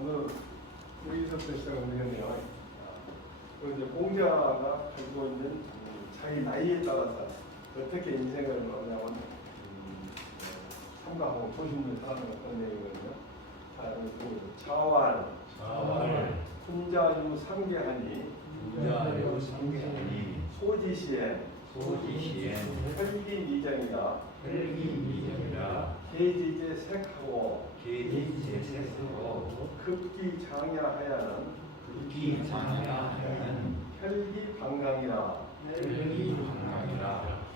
오늘 여기서부터 시작하면 되겠네요. 이제 공자가 가지고 있는 자기 나이에 따라서 어떻게 인생을 뭐냐면 삼가하고 조심을 하는 어떤 내용이거든요. 자, 자활 훈자유 상계하니 소지시엔 혈기미정이라 계지제 색하고 급기장야하야는 혈기방강이라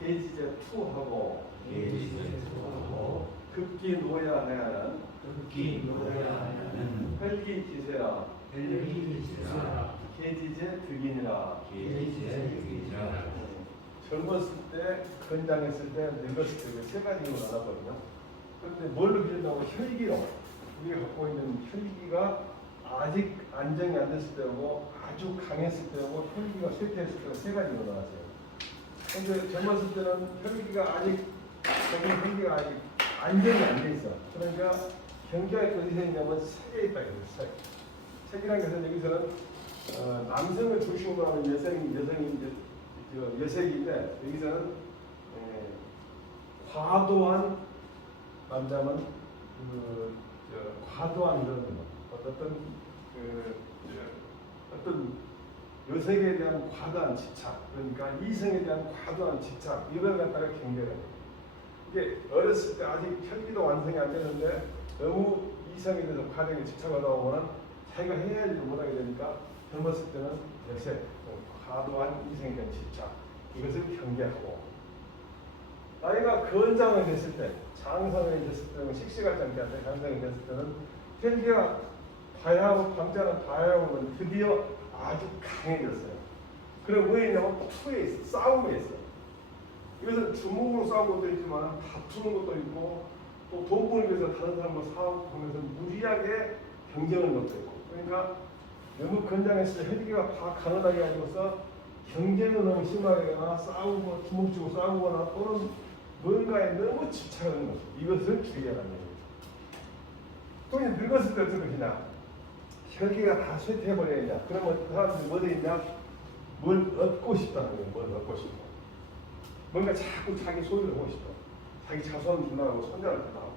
계지제 투하고 급기노야하야는 혈기지세라 계지제 득이니라. 젊었을 때, 건장했을 때, 늙었을 때 세 가지로 나눴거든요. 그런데 뭘로 기른다고? 혈기로. 우리가 갖고 있는 혈기가 아직 안정이 안 됐을 때고 아주 강했을 때고 혈기가 쇠퇴했을 때고 세 가지로 나왔어요. 근데 젊었을 때는 혈기가 아직 자기 혈기가 아직 안정이 안 돼 있어. 그러니까 경계가 어디서 있냐면 색에 있다 이거예요. 색이라는 것은 여기서는 남성을 중심으로 하는 여색인데 여기서는 과도한 남자는 과도한 이런 어떤 여색에 대한 과도한 집착, 그러니까 이성에 대한 과도한 집착 이걸 갖다가 경계를 해요. 이게 어렸을 때 아직 혈기도 완성이 안 되는데 너무 이성에 대해서 과도하게 집착하다 보면 자기가 해야 할 일을 못하게 되니까 젊었을 때는 여색, 과도한 이성에 대한 집착 이것을 경계하고 나이가 건장이 됐을 때, 장성이 됐을 때는 식시갈장기 할 때, 장성이 됐을 때는 혈기가 다야하고 방자는 다야하고는 드디어 아주 강해졌어요. 그럼 뭐였냐면 투에 있어, 싸움에 있어. 이것은 주먹으로 싸우는 것도 있지만 다투는 것도 있고 또 돈 벌기 위해서 다른 사람과 싸우고 하면서 무리하게 경쟁하는 것도 있고. 그러니까 너무 건장했을 때 혈기가 다 강하다게 가지고서 경쟁을 너무 심하게 하거나 싸우고 주먹 쥐고 싸우거나 또는 뭔가에 너무 집착하는 것, 이것을 주의하라는 얘기죠. 또 이제 늙었을 때 어떤 것이냐? 혈기가 다 쇠퇴해버려야 그러면 그 사람들이 뭐 되겠냐? 뭘 얻고 싶다는 거예요. 뭘 얻고 싶고. 뭔가 자꾸 자기 소유를 하고 싶어. 자기 자손 준다고 손자를 준다고.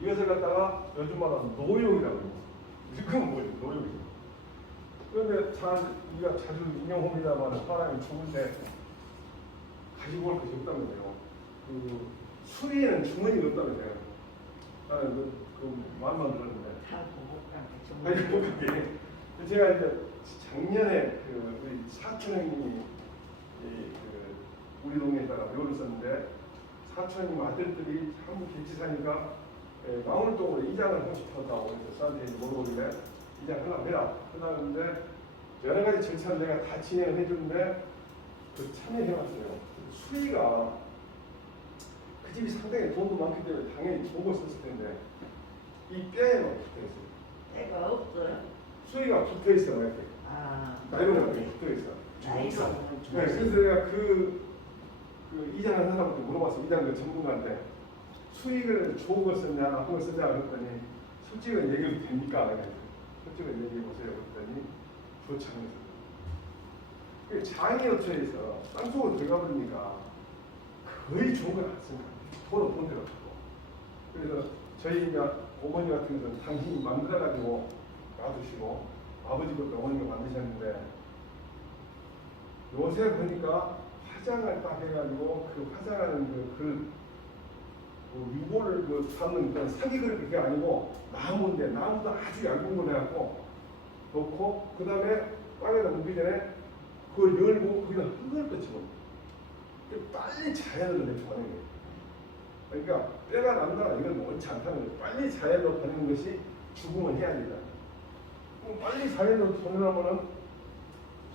이것을 갖다가 요즘 말하는 노욕이라고 해요. 지금은 뭐예요? 노욕이죠. 그런데 우리가 자주 인용합니다만 사람이 죽을 때 가지고 올 것이 없다는 거예요. 수리에는 주머니가 없다는 거예요. 나는 그 말만 들었는데. 아니, 못 가게. 제가 이제 작년에 우리 사촌 형님이 우리 동네에다가 묘를 썼는데 사촌 형님 아들들이 한국 같이 사니까 망원동으로 이장을 하고 싶었다고 그래서 저한테 물어보길래 이장 하나 해라. 그러는데 여러 가지 절차를 내가 다 진행을 해주는데 참여해봤어요. 수리가 그 집이 상당히 돈도 많기 때문에 당연히 보고 썼을 텐데 이 뼈에만 붙어있어요. 때가 없어요. 수리가 붙어있어요. 이렇게. 나이로는 이렇게 붙어있어요. 나이로는 네, 그래서 내가 그 이장한 사람한테 물어봤어요. 이장 그 전문가한테 수익을 좋은 걸 썼냐 나쁜 걸 썼냐 그랬더니 솔직히 얘기해도 됩니까? 솔직히 얘기해보세요. 그랬더니 좋지 않았어요. 장애어처에서 땅속으로 들어가 버리니까 거의 좋은 건 안 쓴다. 돈은 돈대로 갖고. 그래서 저희 이제 어머니 같은 경우는 당신이 만들어가지고 놔두시고 아버지 것도 어머니가 만드셨는데 요새 보니까 화장을 딱 해가지고 그 화장하는 유골을 담는 그런 사기 그릇 그게 아니고 나무인데 나무도 아주 얇은 걸 해갖고 넣고 그 다음에 빵에다 묻기 전에 그걸 열고 거기다 흙을 꽂히고 빨리 자연으로 내쳐가는 거예요. 그러니까 뼈가 남다 이건 옳지 않다는 거예요. 빨리 자연으로 보내는 것이 죽음을 해야 된다. 빨리 자연으로 보내려면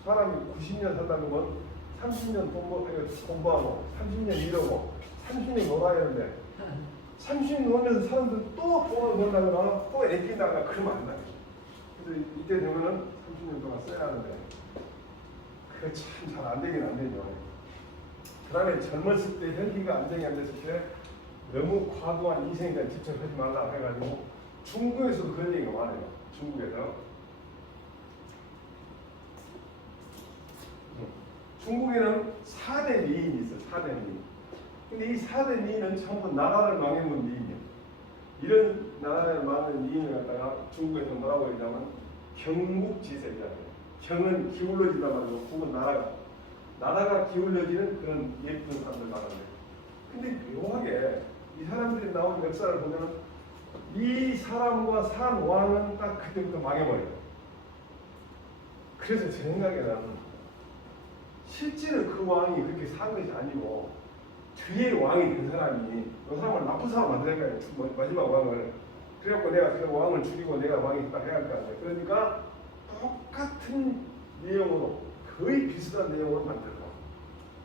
사람이 90년 산다는 건 30년 공부하고 30년 일하고 30년 놀아야 하는데 30년 놀면서 사람들은 또 돈을 번다거나 또 애낀다거나 그러면 안 나요. 그래서 이때 되면은 30년 동안 써야 하는데 그게 참 잘 안 되긴 안 되죠. 그 다음에 젊었을 때 혈기가 안정이 안 됐을 때 너무 과도한 이성에 대한 집착하지 말라 해가지고 중국에서도 그런 얘기가 많아요. 중국에는 4대 미인이 있어요. 4대 미인. 근데 이 4대 미인은 전부 나라를 망해놓은 미인이에요. 이런 나라를 망하는 미인을 갖다가 중국에서 뭐라고 하냐면 경국지세잖아요. 경은 기울어지다 말고 국은 나라가 기울어지는 그런 예쁜 사람들 말하는데, 근데 묘하게 이 사람들이 나온 역사를 보면 이 사람과 산 왕은 딱 그때부터 망해버려요. 그래서 제 생각에는 실제로 그 왕이 그렇게 산 것이 아니고 뒤에 왕이 된 사람이 그 사람을 나쁜 사람 만드는 거예요. 마지막 왕을. 그래갖고 내가 그 왕을 죽이고 내가 왕이 딱 해야 할 거 아니에요. 그러니까 똑같은 내용으로 거의 비슷한 내용으로 만들고,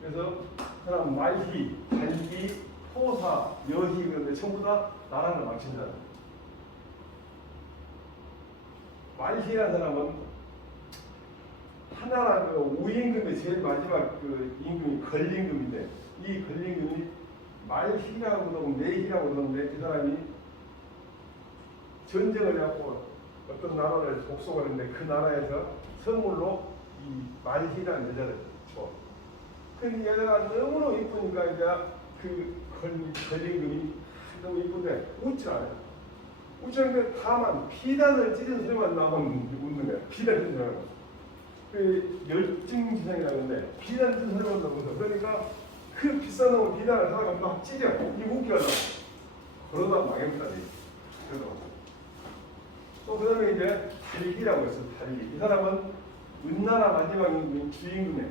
그래서 사람 말희, 달기, 포사, 여희 그런데 전부 다 나라를 망친 사람. 말희라는 사람은 하나라 그 우임금의 제일 마지막 그 임금이 걸림금인데, 이 걸림금이 말희라고 그러고 매희라고 그러는데, 그 사람이 전쟁을 해갖고 어떤 나라를 복속을 했는데 그 나라에서 선물로 이 말희라는 여자를 줘. 근데 여자가 너무너무 이쁘니까 이제 그 걸림금이 너무 이쁜데 웃지 않아요. 웃지 않는데 다만 피단을 찢은 소리만 나면 웃는 거야. 피단 찢은 소리만. 그 열증지상이라고 하는데 비단 찢은 소리만 나면서, 그러니까 그 비싼 놈은 비단을 사다가 막 찢어. 이 웃기려고. 그러다 망했다. 또 그 다음에 이제 달기라고 했어요. 달기. 이 사람은 은나라 마지막 주임금의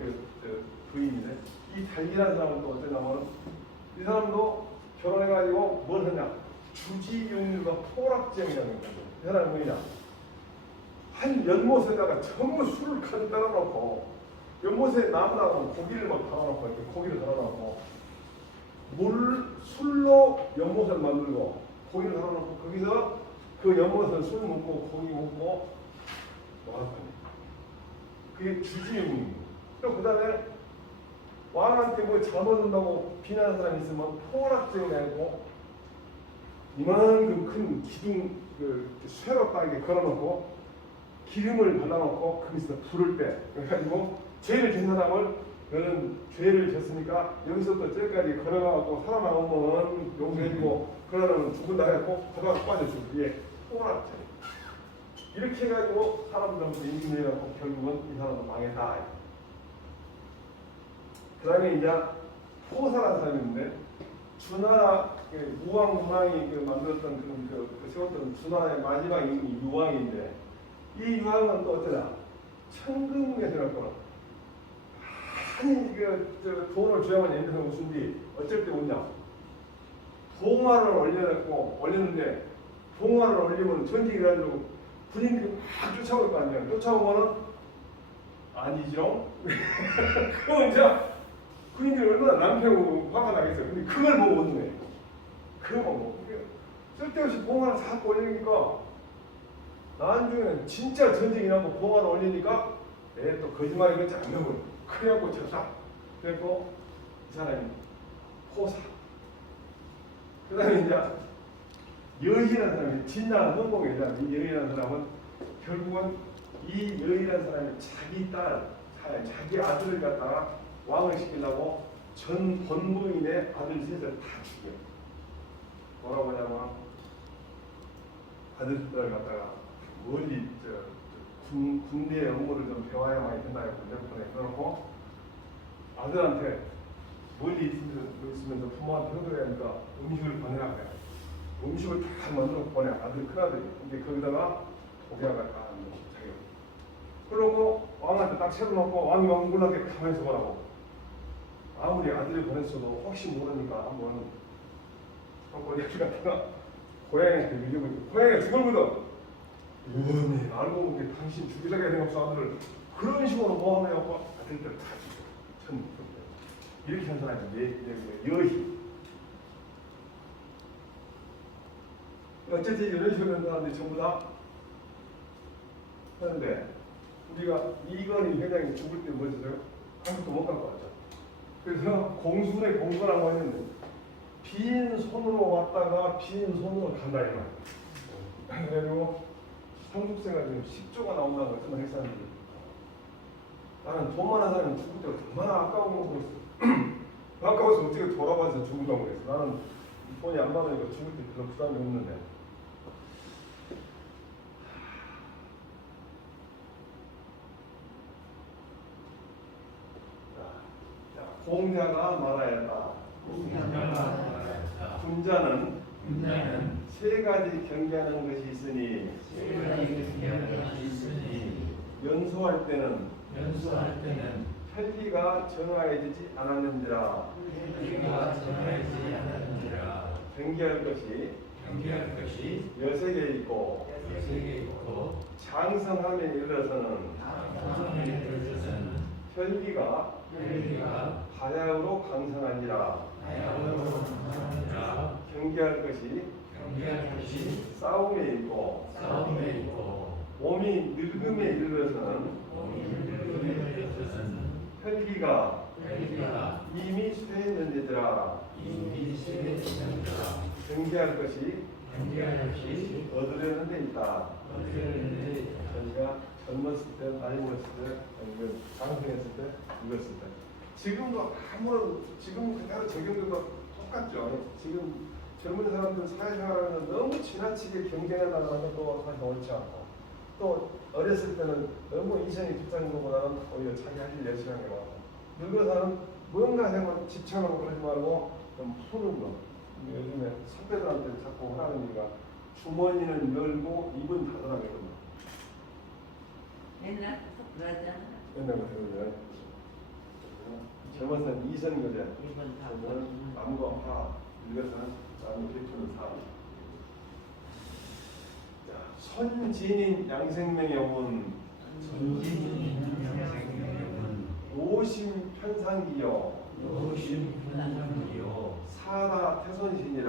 그 부인인데, 이 달기라는 사람은 또 어쩌냐면 이 사람도 결혼해가지고 뭘 하냐, 주지용과 포락쟁이라는 거죠. 이 사람은 뭐냐, 한 연못에다가 전부 술을 가득 따라놓고, 연못에 나무라고 고기를 막 달아놓고, 이렇게 고기를 달아놓고 술로 연못을 만들고 고기를 달아놓고, 거기서 그 연못에서 술 먹고 고기 먹고 놀았거든요. 그게 주지용입니다. 또 그 다음에 왕한테 뭐 잘못한다고 비난하는 사람이 있으면 포락쟁이 아니고 이만큼 큰 기둥 그 쇠로 딱 이렇게 걸어놓고 기름을 발라놓고 거기서 불을 때, 그래가지고 죄를 진 사람을 너는 죄를 졌으니까 여기서부터 저기까지 걸어가고 살아남으면 용서해주고 그러면 죽은다 해갖고 거기가 빠져주고, 이게 포락쟁이. 이렇게 해가지고 사람들한테 인기내갖고 결국은 이 사람은 망했다. 그 다음에 이제 포사라는 사람이 있는데, 주나라 무왕이 만들었던 그 세웠던 주나라의 마지막 임금이 유왕인데, 이 유왕은 또 어쩌나 천금에서 거라. 많이 돈을 줘야만 옛날에 웃은 뒤 어쩔 때 웃냐, 봉화를 올렸는데 봉화를 올리면 전쟁이 일어나고 군인들이 막 쫓아올 거 아니야. 쫓아오면은 아니죠. 그럼 이제 군인들이 얼마나 남편하고 화가 나겠어요. 근데 그걸 보고 웃는 거예요. 그거 보고. 쓸데없이 봉화를 자꾸 올리니까 나중에는 진짜 전쟁이 나고 봉화를 올리니까 또 거짓말이겠지 안 되고, 그래갖고 졌다. 그래갖고 이 사람이 호사. 그 다음에 이제 여희라는 사람이 진나라 흥공의 여자. 이 여희라는 사람은 결국은 이 여희라는 사람이 자기 아들을 갖다가 왕을 시키려고 전 본부인의 아들 셋을 다 죽여. 뭐라고 하냐면 아들들을 갖다가 멀리 군대의 업무를 좀 배워야만 된다고 보내놓고 아들한테 멀리 있으면서 부모한테 효도해야 하니까 음식을 보내라고 해요. 음식을 다 만들어 보내. 큰아들이. 근데 거기다가 독약을 다 넣고 자기가. 그러고 왕한테 딱 채워놓고 왕이 막 몰라게 가만히 있어 보라고. 아무리 아들을 보냈어도 혹시 모르니까 한번 어디 갔다가 고양이한테 밀려고 있고, 고양이가 죽을거든. 의원이 알고 보니 당신 죽이려고 해야 되겠어 아들을. 그런 식으로 뭐 하면 아들들 다 죽여. 이렇게 한 사람이 여희. 어쨌든 이런 식으로 한 사람들이 전부 다 하는데, 우리가 이건이 회장이 죽을 때 뭐였어요? 아무것도 못 갖고 왔죠. 그래서 공순의 공부라고 했는데 빈 손으로 왔다가 빈 손으로 간다 이 말. 그리고 상속세가 지금 10조가 나온다는 걸 생각했었는데 나는 돈 많은 사람이 죽을 때 얼마나 아까운 거 보겠어. 아까워서 어떻게 돌아가서 죽으려고 그랬어. 나는 돈이 안 많으니까 죽을 때 별로 부담이 없는데. 자, 공자가 말하였다. 군자는 세 가지 경계하는 것이 있으니 연소할 때는 편리가 정하여지지 않았는지라. 경계할 것이 여색에 있고 장성함에 이르러서는 편리가 하야으로 강성하니라. 경계할 것이 싸움에 있고 몸이 늙음에 이르러서는 편리가 이미 쇠했는지라. 경계할 것이 얻으려는 데 있다. 저희가 젊었을 때, 나이 먹었을 때, 아니면 장성했을 때, 늙었을 때, 지금도 아무런 지금 그대로 적용돼도 똑같죠. 지금 젊은 사람들 사회생활하면 너무 지나치게 경쟁하다는 것도 사실 옳지 않고, 또 어렸을 때는 너무 이성이 붙잡는 것보다는 오히려 자기 할 일 열심히 하는 게 많고, 늙어서는 뭔가 생각 집착하고 그러지 말고 좀 푸는 거. 요즘에 선배들한테 자꾸 하는 얘기가 주머니는 열고 입은 닫으라거든요. 옛날부터 그러잖아. 옛날부터 젊어서는 이선거제, 이번 다 저는 남과 화, 늙어서는 남을 베푸는 사. 선진인 양생명여운 노심편상기여 사라 태손신이라.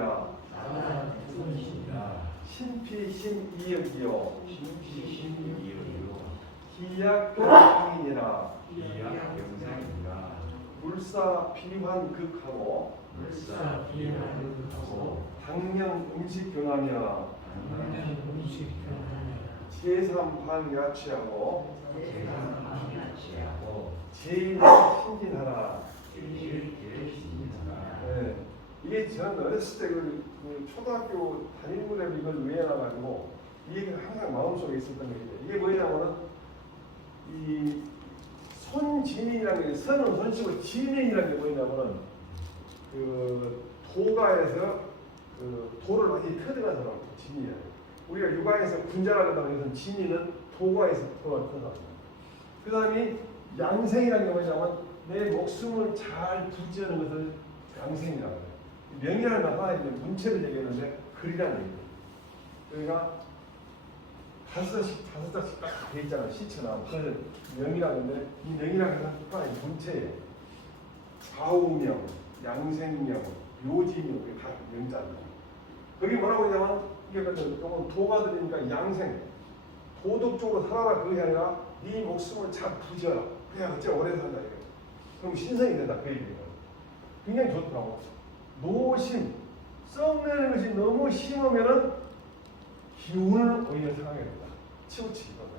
신피심이역이여 기약경상이니라. 물사 비환 극하고 당령 음식경하며 제삼방 야취하고 제일 신진하라. 네. 이게 저는 어렸을 때 그 초등학교 담임무대로 이걸 외워놔가지고 이 얘기가 항상 마음속에 있었던 얘기예요. 이게 뭐냐면은 이 손진인이라는 게, 선은 손치고 진인이라는 게 뭐냐면은 그 도가에서 그 도를 많이 터득한 사람 진이에요. 우리가 육아에서 군자라고 하는 것은 진이는 도가에서 도를 터득한 사람. 그 다음에 양생이라는 게 뭐냐면 내 목숨을 잘 붙지는 것을 양생이라고 해요. 명이라는 건 하나의 문체를 얘기하는데 글이라는 얘기예요. 그러니까 다섯 장씩 딱 돼 있잖아요. 시처럼. 그래서 명이라는 건데 이 명이라는 건 하나의 문체예요. 좌우명, 양생명, 묘지명, 이게 다 명자입니다. 거기 뭐라고 하냐면 이게 조금 도가 들으니까 양생, 도덕적으로 살아라 그게 아니라 네 목숨을 잘 부져라. 그냥 어째 오래 산다 이거. 그럼 신성이 된다 그 얘기예요. 굉장히 좋더라고. 노심, 썩내는 것이 너무 심하면은 기운을 오히려 상하게 된다. 치우치기거든.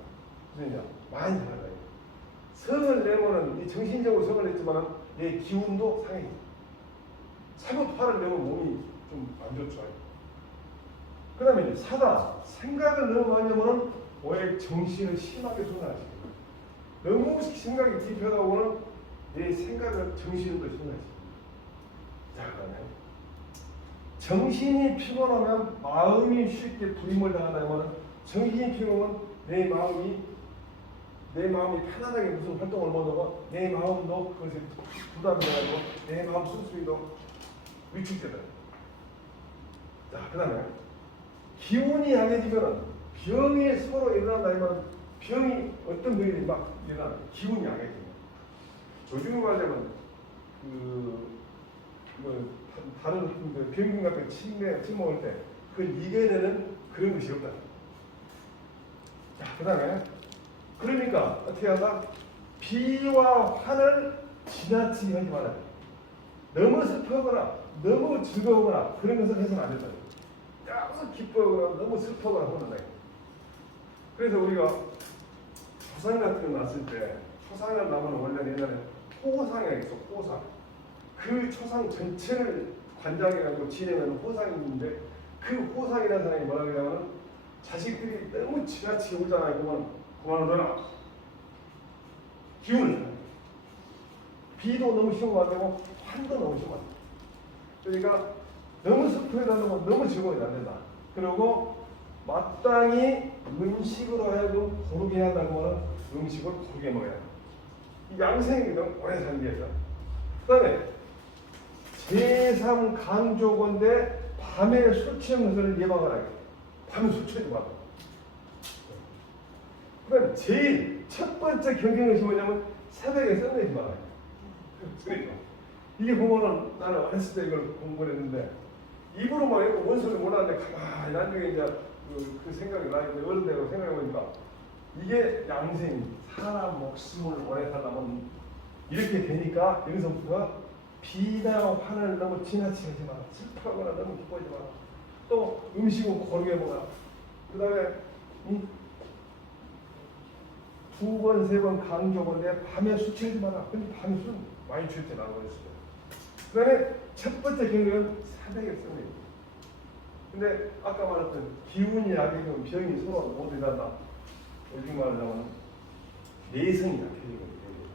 그러냐 많이 상하다. 성을 내면은 이 정신적으로 성을 냈지만은 내 기운도 상해. 잘못 화를 내면 몸이 좀 안 좋죠. 그 다음에 사다, 생각을 너무 많이 하면은 오히려 정신을 심하게 손해하지. 너무 생각이 깊어다 보면 내 생각을 정신을 더 손해하지. 자, 그다음에 정신이 피곤하면 마음이 쉽게 불임을 당하다면, 정신이 피곤하면 내 마음이 편안하게 무슨 활동을 못하고 내 마음도 그것에 부담이 되고 내 마음 수수이도 위축되다. 자, 그 다음에 기운이 약해지면 병이 서로 일어난다면 병이 어떤 병이 막 일어나 기운이 약해집니다. 조중에 말하자면 다른 병균 같은 침 먹을 때 그걸 이겨내는 그런 것이 없다. 자, 그 다음에 그러니까 어떻게 하다 비와 환을 지나치게 하지 말아야 돼. 너무 슬퍼하거나 너무 즐거우거나 그런 것을 해서는 안 된다. 너무 기뻐하거나 너무 슬퍼하거나 하면 안 돼. 그래서 우리가 초상 같은 거 났을 때 초상을 나면 원래 옛날에 호상이라고 있어. 호상. 그 초상 전체를 관장해가지고 지내면 호상이 있는데 그 호상이라는 사람이 뭐라 그러냐면 자식들이 너무 지나치게 울잖아요. 그만하더라. 기운을 타요. 비도 너무 심하면 안 되고 환도 너무 심하면 안 돼. 그러니까 너무 슬프게도 안 되고 너무 즐거워도 안 된다. 그리고 마땅히 음식으로 하여금 고르게 해야 한다고 하면 음식을 고르게 먹어야 한다. 이 양생이 너무 오래 살기 위해서. 그 다음에 제3 강조건데 밤에 술 취하는 것을 예방하라. 밤에 술 취하지 마라. 그 다음에 제일 첫 번째 경계는 뭐냐면 새벽에 썩내지 마라. 그러니까 이게 보면은 나는 어렸을 때 이걸 공부를 했는데 입으로만 해도 원소리 몰랐는데 가만히 나중에 이제 그 생각이 나는데 어른 되고 생각해보니까 이게 양생 사람 목숨을 오래 살려면 이렇게 되니까 여기서부터 비나 화를 너무 지나치게 하지 마라. 슬퍼하거나 너무 기뻐하지 마라. 또 음식을 고르게 먹어라. 그 다음에 두 번, 세 번 강조건데 밤에 술 취하지 마라. 근데 밤에 술 많이 취할 때 나라고 했어요. 그 다음에 첫 번째 경우는 새벽에 쓰는 근데 아까 말했던 기운이 약해지면 병이 서로 못 일어난다. 요즘 말하자면 내성이 약해지거든요.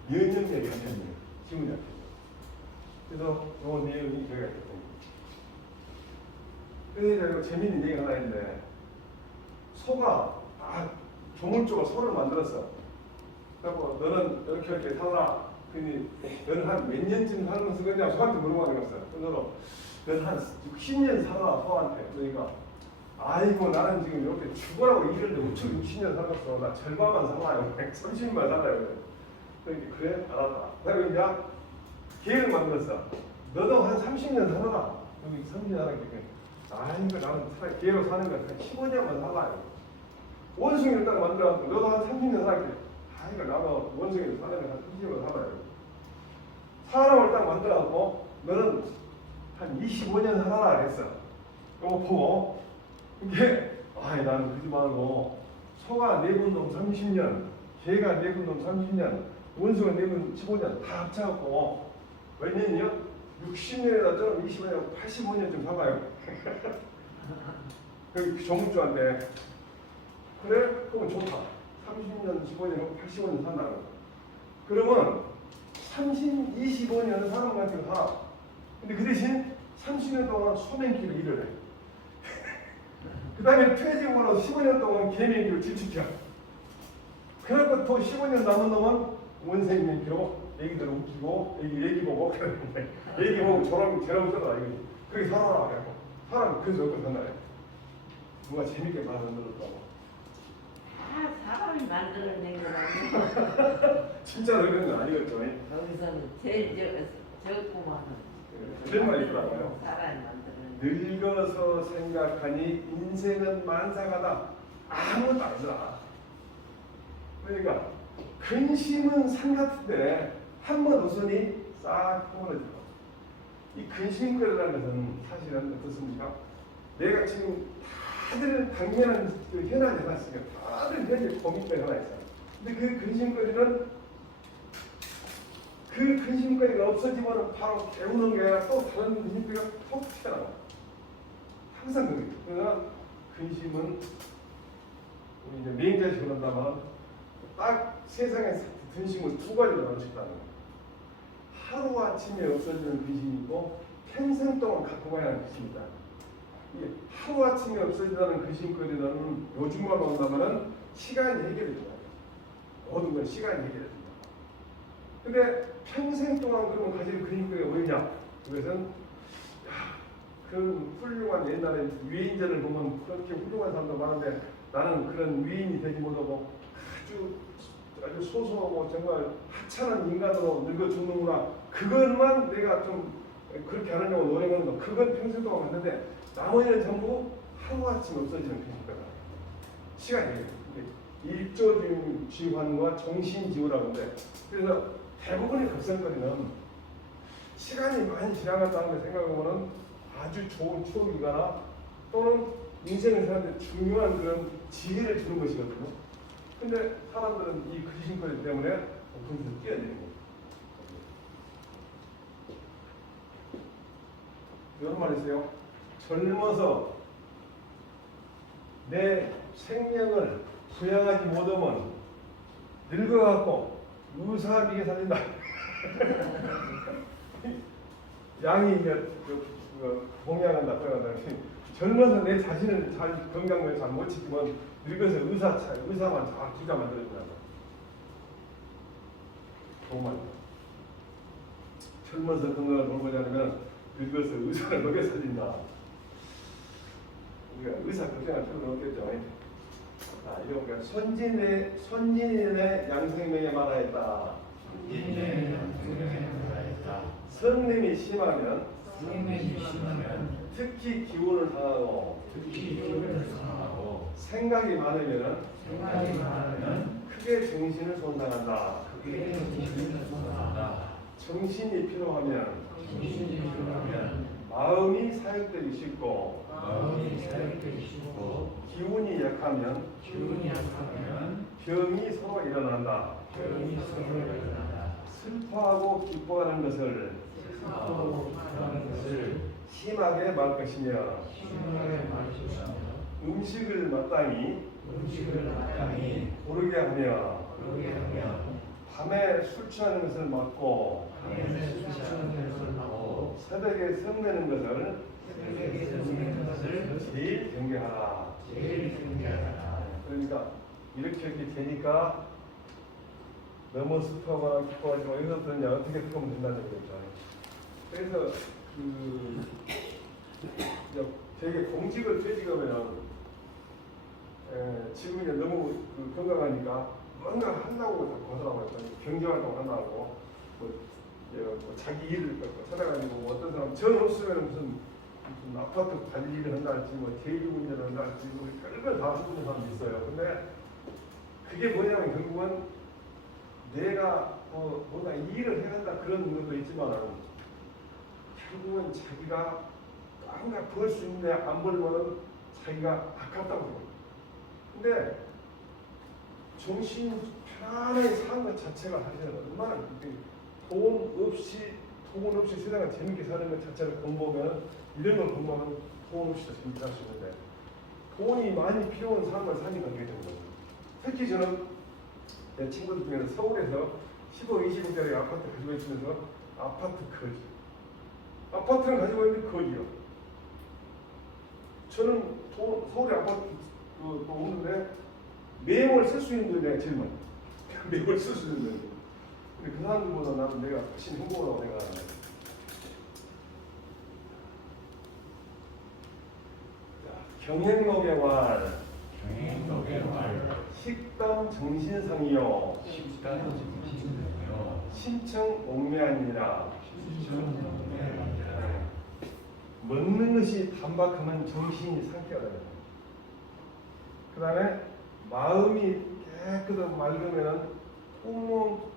면역력이 약해지면 기운이 약해져. 그래서 요 내용이 저희가 있거든요. 그래서 재미있는 얘기가 하나 있는데 소가 조물주가 소를 만들었어. 그리고 너는 이렇게 살아라. 그니 너는 한 몇 년쯤 살면서 그냥 소한테 물어보는 거였어요. 그래서 너는 한 60년 살아라 소한테. 그러니까 아이고 나는 지금 이렇게 죽으라고 일을 해 60년 살았어. 나 절반만 살아요. 130만 살아요. 그러니까 그래 알았다. 그리고 이제 계획을 만들었어. 너도 한 30년 살아라. 여기 30년 살았기 아이고 나는 계획을 사는 거야. 15년만 살아요. 원숭이를 딱 만들어갖고 너도 한 30년 살았기 아이고 나도 원숭이를 사는 거한 30년 살아요. 사람을 딱 만들어갖고 너는 한 25년 살아라 그랬어. 그거 보고 이게 나는 그러지 말고 소가 4분놈 30년, 개가 4분놈 30년, 원수가 4분 15년 다 합쳐갖고 몇 년이요? 60년에다 좀 25년, 85년쯤 살아요. 그 조물주한테 그래? 그럼 좋다. 30년, 15년, 85년 산다고. 그러면 25년은 사람한테 살아. 근데 그 대신 30년 동안 소맨기로 일을 해. 그 다음에 퇴직으로 15년 동안 개맨기로 질치켜. 그래갖고 또 15년 남은 놈은 원생맨기로 애기들 웃기고 애기 보고 그러는데 애기 보고 저랑 떠나 이거지. 그렇게 살아라. 그래갖고 사람 그래서 어떻게 산다래. 누가 재밌게 만들었다고. 사람이 만들어낸 건 아니고 진짜 그런 건 아니겠죠. 여기서는 제일 적구만은 그런 말이 있더라고요. 사람이 만드는 늙어서 생각하니 인생은 만사가다. 아무것도 아니더라. 그러니까 근심은 산 같은데 한번 웃으니 싹 허물어져. 이 근심거리라는 것은 사실은 어떻습니까? 내가 지금 다들 당면한 그 현안이 하나 있으니까 다들 현재 고민거리 하나 있어요. 근데 그 근심거리가 없어지면 바로 깨우는 게 아니라 또 다른 근심거리가 톡 튀어나와. 항상 그래요. 그러나 근심은 우리 이제 맹자식으로 한다면 딱 세상에 근심은 두 가지로 나눌 수 있다는 거예요. 하루아침에 없어지는 근심이 있고 평생 동안 갖고 가야 하는 근심이 있다. 이게 하루아침에 없어지는 근심거리는 요즘 말로 한다면 시간이 해결해 준다. 모든 건 시간이 해결해 준다. 근데 평생 동안 그러면 가진 근심거리가 뭐냐? 그것은 그 훌륭한 옛날에 위인전을 보면 그렇게 훌륭한 사람도 많은데 나는 그런 위인이 되지 못하고 아주 소소하고 정말 하찮은 인간으로 늙어 죽는구나. 그것만 내가 좀 그렇게 하려고 노력하는 거. 그건 평생 동안 했는데 나머지는 전부 하루아침 없어지는 근심거리다. 시간이 일조지환과 정신지우라고 하는데 그래서 대부분의 걱정거리는 시간이 많이 지나갔다는 걸 생각해보면 아주 좋은 추억이거나 또는 인생을 사는데 중요한 그런 지혜를 주는 것이거든요. 근데 사람들은 이 근심거리 때문에 거기서 뛰어내는 거예요. 이런 말 있어요. 젊어서 내 생명을 부양하지 못하면 늙어갖고 유사하게 살린다. 양이 이제 봉양한다, 표현한다. 젊어서 내 자신을 잘 건강을 잘 못 지키면 늙어서 의사만 잘 부자 만들어준다. 정말 젊어서 건강을 돌보지 않으면 늙어서 의사를 먹여 살린다. 우리가 의사 걱정할 필요는 없겠죠. 자, 이거 선진인의 양생명에 말하였다. 성냄이 심하면 특히 기운을 상하고 생각이 많으면 크게 정신을 손상한다. 정신이 필요하면 마음이 사역되기 쉽고 기운이 약하면 병이 서로 일어난다. 슬퍼하고 기뻐하는 것을 심하게 말 것이며 음식을 마땅히 고르게 하며 밤에 술 취하는 것을 막고 새벽에 성내는 것을 제일 경계하라. 그러니까 이렇게 되니까 너무 슬퍼하거나 기뻐하지 마. 여기서부터는 이제 어떻게 하면 된다는 거죠. 그래서 되게 공직을 퇴직하면 지금 이제 너무 건강하니까 뭔가 한다고 하더라고요. 경제활동 한다고 뭐 자기 일을 찾아가지고 뭐 어떤 사람 전 없으면 무슨 아파트 관리를 한다든지 뭐 대리 운전을 한다든지 뭐 별걸 다 하는 사람도 있어요. 근데 그게 뭐냐면 결국은 내가 뭔가 일을 해야 한다 그런 것도 있지만 결국은 자기가 뭔가 벌 수 있는데 안 벌면은 자기가 아깝다고 해요. 근데 정신 편안하게 사는 것 자체가 사실은 얼마나 돈 없이 세상을 재밌게 사는 것 자체를 공부하면 이런 걸 공부하면 돈 없이도 재밌게 살 수 있는데 돈이 많이 필요한 삶을 사니까 그게 되는 거예요. 특히 저는 내 친구들 중에서 서울에서 15, 20억짜리 아파트 가지고 있으면서 아파트 거지. 아파트는 가지고 있는데 거지요. 저는 서울에 아파트 오는데 매월 쓸 수 있는 돈 내가 제일 많아. 매월 쓸 수 있는 돈. 근데 그 사람들보다 나는 내가 훨씬 행복하다고 생각하는 거야. 경행록의 왈 식담 정신상이요 심청 옥매아니라. 먹는 것이 단박하면 정신이 상쾌하다. 그 다음에 마음이 깨끗하고 맑으면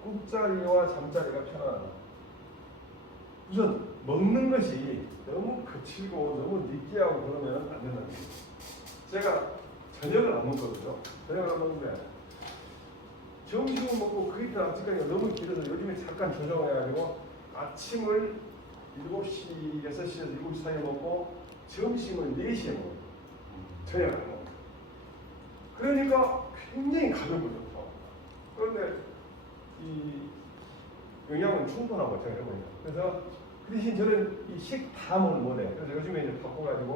꿈자리와 잠자리가 편안하다. 우선 먹는 것이 너무 거칠고 너무 느끼하고 그러면 안 된다는 거예요. 제가 저녁을 안 먹거든요. 저녁을 안 먹는데 점심을 먹고 그 이틀 아침까지 너무 길어서 요즘에 잠깐 조정해가지고 아침을 7시, 6시에서 7시 사이에 먹고 점심을 4시에 먹어요. 저녁을 안 먹어요. 그러니까 굉장히 가벼워요. 그런데 이 영양은 충분하고 제가 해보니까. 그래서 그 대신 저는 이 식담을 못해요. 그래서 요즘에 이제 바꿔가지고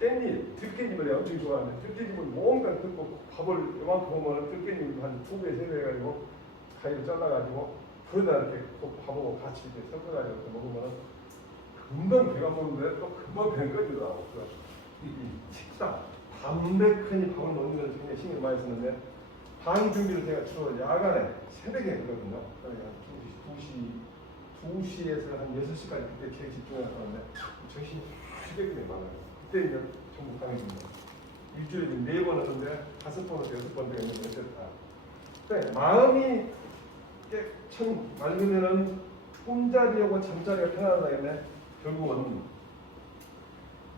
깻잎, 들깻잎을 엄청 좋아하는데 들깻잎을 뭔가 뜯고 밥을 이만큼 먹으면 들깻잎을 한 2배, 3배 해가지고 가위로 잘라가지고 불에다 이렇게 밥하고 같이 이렇게 섞어가지고 먹으면 금방 배가 먹는데 또 금방 배가 꺼지더라고. 이 식단, 담백하니 밥을 먹는 것을 굉장히 신경 많이 쓰는데 방 준비를 제가 주로 야간에 새벽에 하거든요. 그러니까 2시에서 한 6시까지 그때 제일 집중해서 하는데 정신이 휴대폰에 많아요. 그때 이제 전부 강의입니다. 일주일에 4번 하는데 5번에서 6번 되겠는데 어쨌다. 네, 마음이 참 맑으면은 꿈자리하고 잠자리가 편안하다겠네. 결국은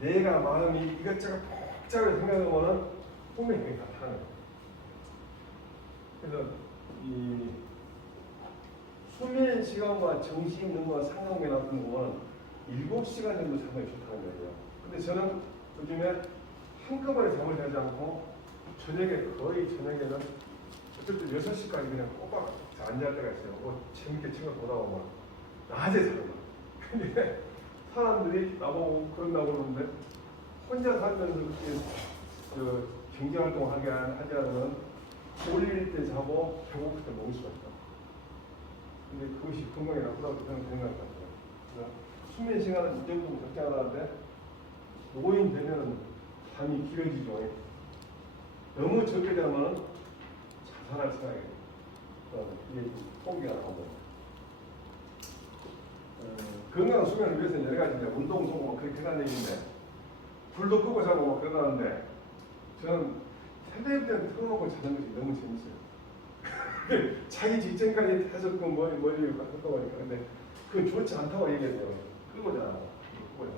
내가 마음이 이것저것 복잡하게 생각하면은 꿈에 그게 다 편안해. 그래서 이 수면 시간과 정신 있는 거 상황에 나쁜 거는 7시간 정도 잠이 좋다는 거예요. 근데 저는 요즘에 한꺼번에 잠을 자지 않고 거의 저녁에는 어쩔 때 6시까지 그냥 꼬박 앉을 때가 있어요. 재밌게 책을 보다 보면 낮에 자는 거예요. 근데 사람들이 나보고 그런다고 그러는데 혼자 살면서 그렇게 경제활동을 하지 않으면 졸릴 때 자고 배고플 때 먹을 수가 있다. 근데 그것이 건강에 나쁘다고 저는 생각할 것 같아요. 그래서 수면 시간은 이 정도면 적당하다는데 노인 되면 잠이 길어지죠. 너무 적게 자면 자살할 생각이에요. 이게 포기가 나오고 건강한 수면을 위해서는 여러 가지 운동 좀 그렇게 해라는 얘기인데 불도 끄고 자고 막 그러다는데 저는 텔레비전 틀어놓고 자는 것이 너무 재밌어요. 자기 직전까지 계속 그 머리를 깎고 보니까 근데 그건 좋지 않다고 얘기해요. 끄고 자라고 끄고 자.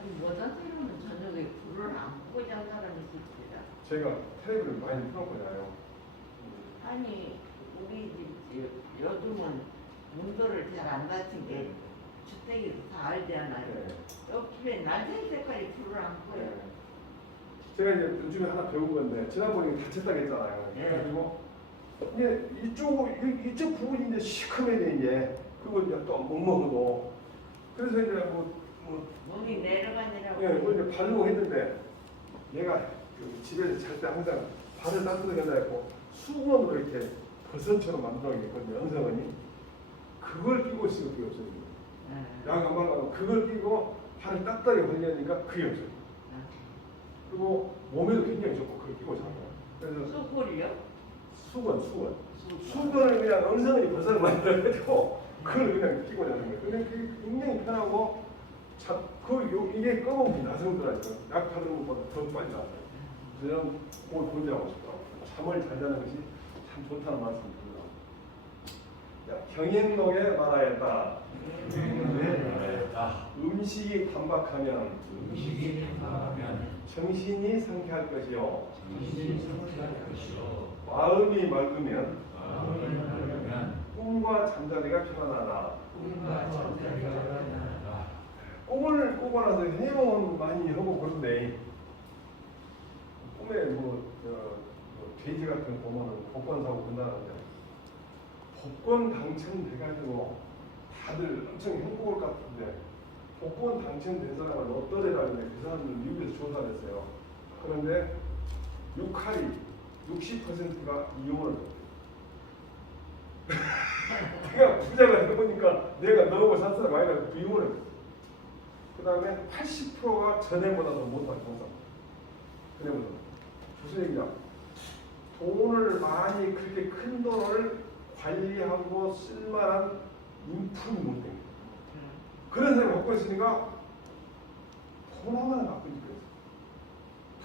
아니 모자 때로는 저녁에 불을 안 끄고 잔 사람이 있습니다. 제가 텔레비전 많이 틀어놓고 자요. 아니 우리 집 요즘은 문도를 잘 안 닫힌 게 주택에서 다 알잖아요. 네. 옆집에 낮은 때까지 불을 안 꺼요. 네. 제가 이제 요즘에 하나 배운 건데 지난번에 다쳤다고 했잖아요. 네. 그래가지고 이제 이쪽 부분이 이제 시커매게 이제 그거 이제 또 못 먹어도 그래서 이제 몸이 내려가느라고. 예, 뭐 이제 발로 했는데 얘가 그 집에서 잘 때 항상 발을 따뜻하게 한다 했고 수건으로 이렇게 버선처럼 만들어 놓거든요. 연성원이 그걸 끼고 있어요. 그게 없어요. 양안방하고 그걸 끼고 발을 따뜻하게 벌리니까 그게 없어요. 그리고 몸에도 굉장히 좋고 그걸 끼고 자는 거예요. 그래서 수골이요? 수건을 그냥 음성이 버섯을 만들어가지고 그걸 그냥 끼고 자는 거예요. 근데 그게 굉장히 편하고 이게 꺼먹기 나서더라고요. 약하는 것보다 더 빨리 나와요. 저는 그걸 본질하고 싶더라고요. 잠을 잘 자는 것이 참 좋다는 말씀을 드립니다. 경행록에 말하였다. 음식이 단박하면 정신이 상쾌할 것이요 마음이 맑으면 꿈과 잠자리가 편안하다. 꿈을 꾸고 나서 해몽은 많이 하고 그런데 꿈에 돼지 같은 거 보면은 복권 사고 그런다는데 복권 당첨돼가지고 다들 엄청 행복할 것 같은데 복권 당첨된 사람은 어떠래라는데 그 사람들 미국에서 조사를 했어요. 그런데 60%가 이혼을 했대요. 내가 부자가 해보니까 내가 너무 산 사람 많이 나서 이혼을 했어요. 그 다음에 80%가 전에보다 더 못한 정상. 전에보다. 무슨 얘기냐? 돈을 많이 그렇게 큰 돈을 관리하고 쓸만한 인품이 못 된 거예요. 그런 사람이 갖고 있으니까 돈 하나는 갖고 있을 거예요.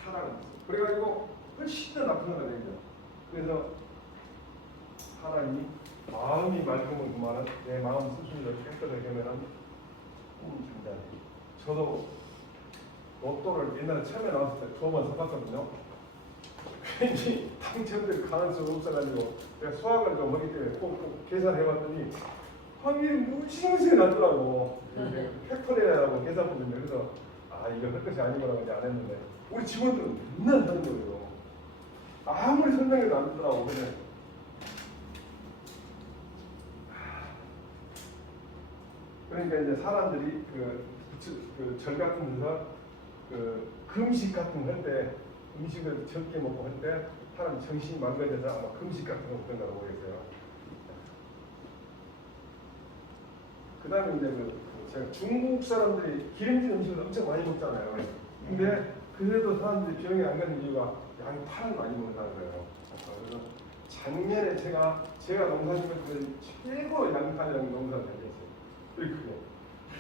타락을 했어요. 그래가지고 훨씬 더 나쁜 거가 되죠. 그래서 사람이 마음이 맑으면 그 말은 내 마음 스스로 깨끗하게 하면은 꿈을 준다. 저도 로또를 옛날에 처음에 나왔을 때 2번 사봤거든요. 괜히 당첨될 가능성이 없어가지고 제가 수학을 좀 하기 때문에 꼭 계산해봤더니 확률이 무지무지게 낮더라고. 팩토리라고 계산했거든요. 그래서 이거 할 것이 아니구나 이제 안 했는데 우리 직원들은 맨날 하는 거예요. 아무리 설명해도 안 듣더라고. 그냥 그러니까 이제 사람들이 절 같은 데서 금식 같은 거 할 때 음식을 적게 먹고 할 때 사람 정신이 망가져서 아마 금식 같은 거 먹는다고 모르겠어요. 그 다음에 이제 제가 중국 사람들이 기름진 음식을 엄청 많이 먹잖아요. 근데 그래도 사람들이 병에 안 가는 이유가 양파를 많이 먹는다는 거예요. 그래서 작년에 제가 농사지면서 최고 양파량 농사를 했어요. 그렇게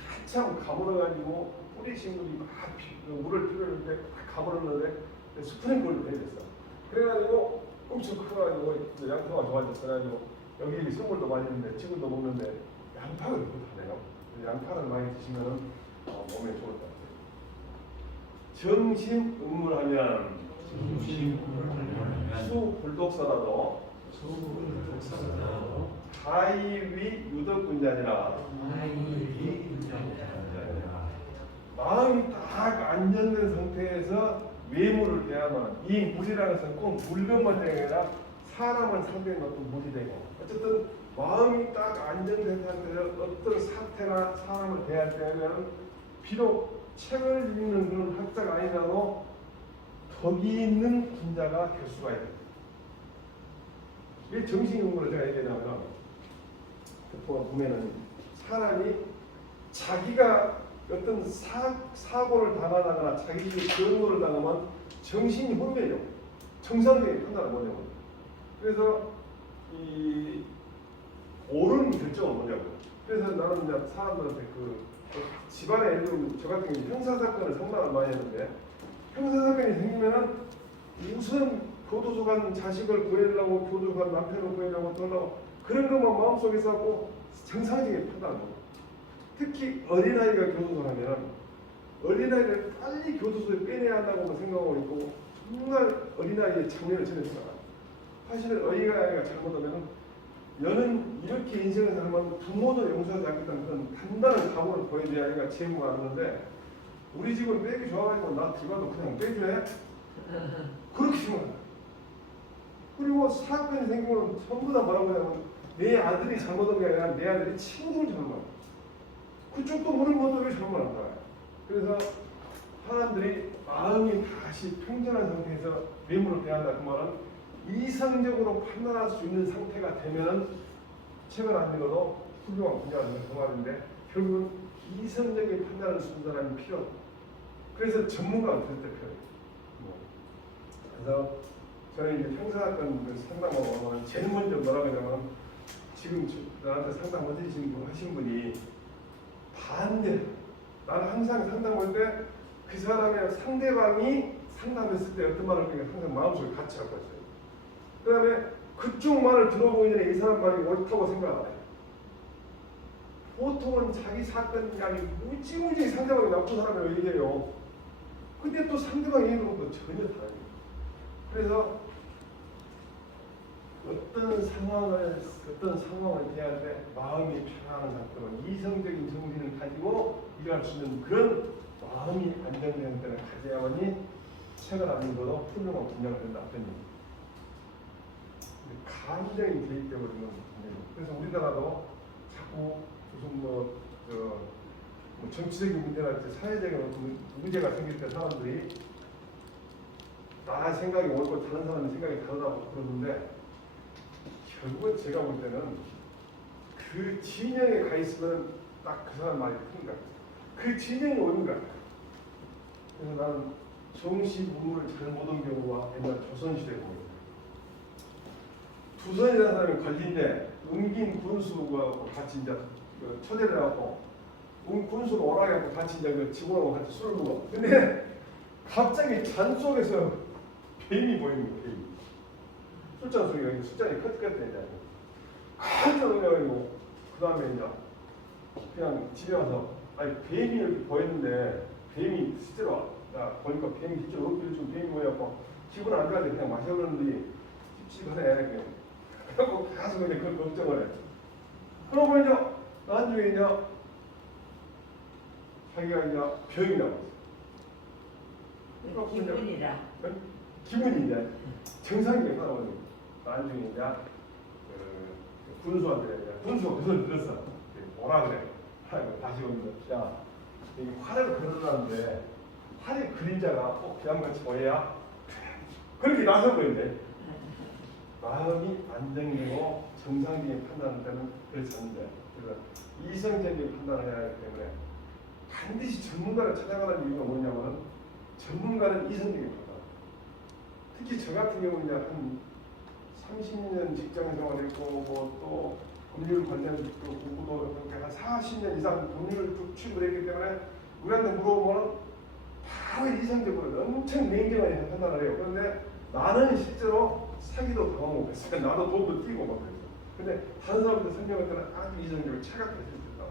한참 가물어가지고 뿌리 식물이 막 물을 필요했는데 가물었는데 스프링클을 해줬어. 그래가지고 엄청 커가지고 양파가 좋아졌어. 그래가지고 여기 선물도 많이 있는데 지금도 먹는데 양파가 좋다네요. 양파를 많이 드시면 몸에 좋을 것 같아요. 정신 음물하면 수 불독사라도 가이위 유덕군자니라. 마음이 딱 안정된 상태에서 외모를 대하면 이 물이라는 것은 꼭 물건만 되는 게 아니라 사람을 상대한 것도 물이 되고 어쨌든 마음이 딱 안정된 상태에서 어떤 사태나 사람을 대할 때는 비록 책을 읽는 그런 학자가 아니라도 덕이 있는 군자가 될 수가 있다. 이게 정신용어로 제가 얘기하자면 보면은 사람이 자기가 어떤 사고를 당하거나 자기에게 변호를 당하면 정신이 혼미해요. 정상적인 판단을 못해요. 그래서 이 옳은 결정을 못하고. 그래서 나는 이제 사람들한테 집안에 예를 들면 저 같은 경우 형사 사건을 상담을 많이 했는데 형사 사건이 생기면은 우선 교도소 간 자식을 구해려고 교도소 간 남편을 구해려고 떠나고 그런 것만 마음속에서 하고 정상적인 판단을 못해요. 특히 어린아이가 교도소라면 어린아이를 빨리 교도소에 빼내야 한다고 생각하고 있고 정말 어린아이의 장면을 전해주다가 사실은 어린아이가 잘못하면 너는 이렇게 인생을 살면 부모도 용서하지 않겠다는 그런 단단한 각오를 보여줘야 아이가 제모가 하는데 우리 집은 빼기 좋아가지고 나 집안도 그냥 빼주래? 그렇게 생각한다. 그리고 사건이 생기면 전부 다 뭐라고 하냐면 내 아들이 잘못한 게 아니라 내 아들이 친구를 잘못한 거야. 그쪽도 모르는 것도 왜 잘못한 거야. 그래서 사람들이 마음이 다시 평정한 상태에서 외모를 대한다. 그 말은 이성적으로 판단할 수 있는 상태가 되면 책을 안 읽어도 훌륭한 분야가 되는 그 말인데 결국은 이성적인 판단을 쓰는 사람이 필요하다. 그래서 전문가가 될 때 필요해요. 그래서 저는 이제 형사사건 상담하고 오면 제일 먼저 뭐라고 하냐면 지금 나한테 상담 해주신 분 하신 분이 반대. 나는 항상 상담할 때 그 사람의 상대방이 상담했을 때 어떤 말을 하는가 항상 마음속에 같이 갖고 있어요. 그 다음에 그쪽 말을 들어보기 전에 이 사람 말이 옳다고 생각 안 해요. 보통은 자기 사건이 아니고 무지무지 상대방이 나쁜 사람이라고 얘기해요. 근데 또 상대방이 얘기하는 건 전혀 다르요. 그래서 어떤 상황을 대할 때 마음이 편안한 상태로 이성적인 정신을 가지고 일할 수 있는 그런 마음이 안정되는 때를 가져야만이 책을 안 읽어도 훌륭한 분야가 된다. 감정이 개입되어버리는 문제예요. 그래서 우리나라도 자꾸 무슨 정치적인 문제랄지 사회적인 어떤 문제가 생길 때 사람들이 나 생각이 옳고 다른 사람의 생각이 다르다고 그러는데 결국은 제가 볼 때는 그 진영에 가 있으면 딱 그 사람 말이 큽니다. 그 진영이 옳은 거야. 그래서 나는 정시 문물을 잘못 온 경우가 옛날 조선시대에 보입니다. 두선이라는 사람이 걸린데 은긴 군수가 같이 이제 초대를 하고 군수가 오라게 하고 같이 이제 직원하고 같이 술을 먹어. 근데 갑자기 잔 속에서 뱀이 보이는 거예요. 술잔 속에 여기 술잔이 컷컷되잖아요. 깜짝 놀라가지고 그 다음에 이제 그냥 집에 와서 아니 뱀이 이렇게 보였는데 뱀이 실제로 보니까 뱀이 실제로 어깨를 좀 뱀이 보여갖고 기분 안 좋아서 그냥 마셔버렸는데 찝찝하네 그냥. 그리고 계속 이제 그걸 걱정을 해. 그러고 이제 나중에 이제 자기가 이제 병이 나왔어. 기분이라. 기분이 이제 정상적인 나오는 나중에 이제 군수한테 군수가 그걸 들었어. 뭐라 그래? 다시 오면서 야, 이 활을 그려놨는데 활의 그림자가 꼭 그냥같이 보여야 그렇게 나서 보이는데. 마음이 안정되고 정상적인 판단을 때는 그렇지 않는데 그래서 이성적인 판단을 해야 하기 때문에 반드시 전문가를 찾아가는 이유가 뭐냐면 전문가는 이성적인 판단. 특히 저 같은 경우는 한 30년 직장 생활했고 또 법률 관련 공부도 한 40년 이상 법률 취급을 했기 때문에 우리한테 물어보면 바로 이성적으로 엄청 냉정하게 판단을 해요. 그런데 나는 실제로 사기도 당하고 그랬어요. 나도 돈도 띄고 막 그랬어. 근데 다른 사람들 성경할 때는 아주 이성적으로 체각해서 있었다.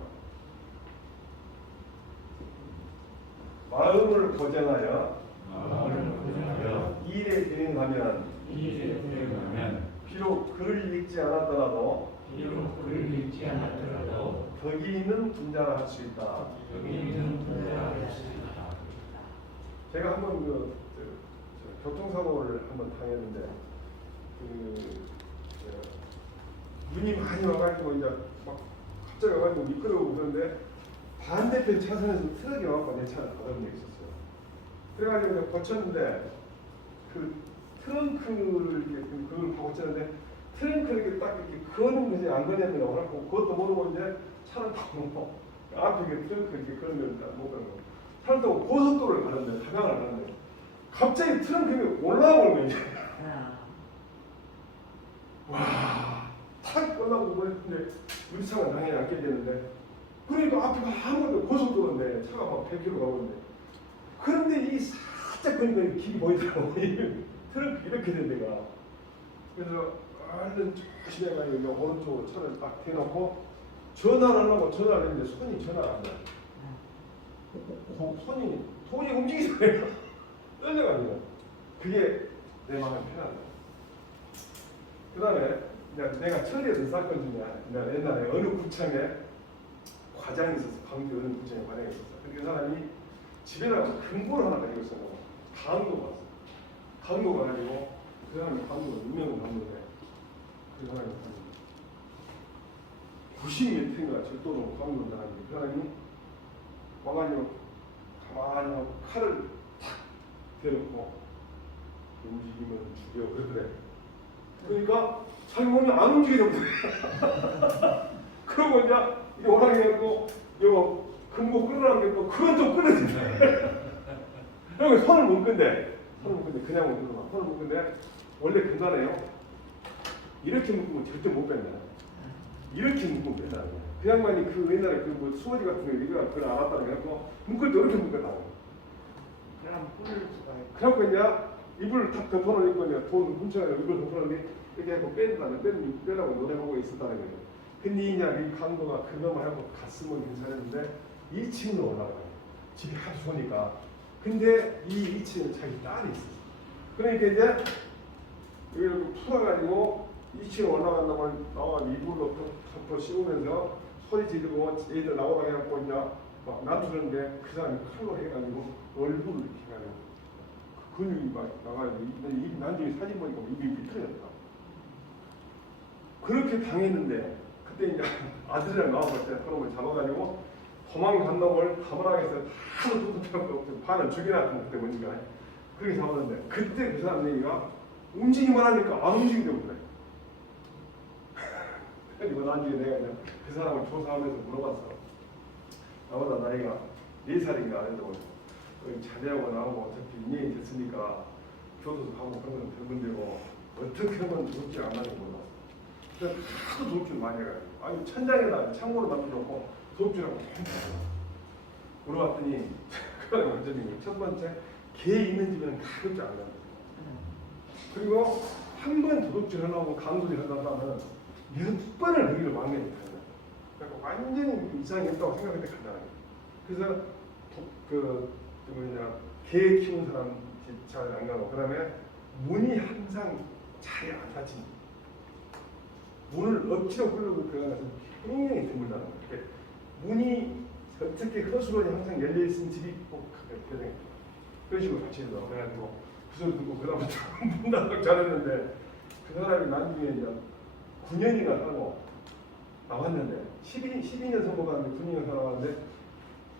마음을 고전하여 일에 진행하면 비록 글을 읽지 않았더라도 덕이 있는 분자라 할 수 있다. 제가 한번 교통사고를 한번 당했는데 눈이 많이 와가지고 이제 막 갑자기 와가지고 미끄러우고 그런데 반대편 차선에서 트럭이 와갖고 내 차를 받아본 적이 있었어요. 그래가지고 이제 고쳤는데 그 트렁크를 이렇게 그걸 고쳤는데 트렁크를 이렇게 딱 이렇게 거는 것이 안 거냐고 그래갖고 그것도 모르고 이제 차를 타고 앞에 이렇게 트렁크 이렇게 거는 걸 못 거는 거. 차를 타고 고속도로를 가는데 타강을 가는데 갑자기 트렁크가 올라오는 거예요. 와, 탁 올라오고 그랬는데 우리 차가 당연히 안 깨졌는데 그러니까 앞에가 아무것도 고속도로인데 차가 막 100km 가고 있는데 그런데 이 살짝 보니까 길이 보이더라고. 트렁크 이렇게 된 데가. 그래서 얼른 조심히 해가지고 오른쪽으로 차를 딱 대놓고 전화를 하려고 전화를 했는데 손이 전화가 안 돼. 손이 움직이지 않아요. 떨려가지고. 그게 내 마음이 편하다. 그 다음에 내가 처리했던 사건 중에 옛날에 어느 구청에 과장이 있었어. 광주 어느 구청에 과장이 있었어. 그 사람이 집에다가 금고를 하나 가지고 있었고 강도 왔어. 강도 가가지고 그 사람이 강도가 유명한 강도인데 그 사람이 90m인가 절도로 강도를 나가지고 그 사람이 와가지고 가만히 하고 칼을 탁 대놓고 움직이면 죽여 그러더래. 그러니까 자기 몸이 안 움직이는 거야. 그러고 이제 이게 오락이 했고 이거 금고 끊으라고 했고 그건 또 끊어지네. 그리고 손을 못 끈대. 그냥 못 끈대. 손을 못 끈대. 원래 근간에요. 이렇게 묶으면 절대 못 뺀다. 이렇게 묶으면 뺀다. 그 양반이 그 옛날에 그 수호지 같은 거 우리가 그걸 알았다고 해갖고 묶을 때 이렇게 묶었다고. 그럼 뿔을 수가 있고. 그래갖고 이제 이불을 탁 덮어놓으니까 이제 돈 훔쳐가지고 이불 덮어놓는데 이렇게 하고 빼라고 노래보고 있었다는 거예요. 근데 이제 이 강도가 그거만 하고 갔으면 괜찮았는데 2층으로 올라가요. 집이 하도 좋으니까. 근데 이 2층에 자기 딸이 있었어. 그러니까 이제 여기를 풀어가지고 2층에 올라간다고 나와서 이불로 덮어 씌우면서 소리 지르고 애들 나오라 해갖고 이제 막 놔두는데 그 사람이 칼로 해가지고 얼굴을 이렇게 해가지고 그 근육이 막 나가지고 입 나중에 사진 보니까 입이 비틀어졌다. 그렇게 당했는데 그때 이제 아들이랑 나와볼 때 그놈을 잡아가지고 도망간 놈을 가만하게 해서 다 뚜껑 반을 죽여놨던 그때 보니까 그렇게 잡았는데 그때 그 사람 얘기가 움직이만 하니까 안 움직이더라고 그래. 그리고 나중에 내가 이제 그 사람을 조사하면서 물어봤어. 나보다 나이가 4살인가 안 해도 자제하고 나하고 어차피 인연이 됐으니까 교도소 가고 그런 건 별문제고 어떻게 하면 도둑질 안 하는 거 몰랐어. 그래서 하도 도둑질 많이 해가지고 아니 천장에다 창고를 만들어놓고 도둑질하고 물어봤더니 그거는 완전히 첫 번째 개 있는 집에는 가급적 안 간다. 그리고 한 번 도둑질 하려고 강도질 하려면 몇 번을 거기를 막내니까 그러니까 완전히 이상이 없다고 생각할 때 간다. 그래서 개 키우는 사람 집 잘 안 가고 그다음에 문이 항상 잘 안 닫힌 문을 억지로 끌고 들어가서 굉장히 드물다는 거예요. 문이 어떻게 허술하게 항상 열려 있는 집이 꼭 표정이 그런 식으로 닫히더라고요. 그래가지고 그 소리 듣고 그다음부터 문 닫고 잘했는데 그 사람이 나중에 이제 9년이나 살고 나왔는데 12년 선고받았는데 9년이나 살아왔는데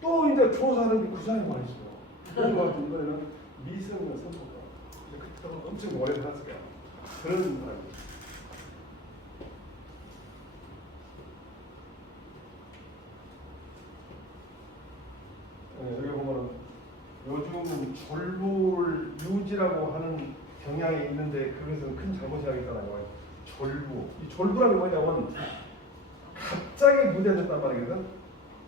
또 이제 조사하는데 그 사람이 많이 있어요. 그래서 이번에는 미성년 선고가 그때 엄청 오래 살았을 거야. 그런 사람이. 여기 보면은 요즘 졸부를 유지라고 하는 경향이 있는데 그것은 큰 잘못이라고 했잖아요. 졸부. 이 졸부라는 게 뭐냐면 갑자기 무뎌졌단 말이거든.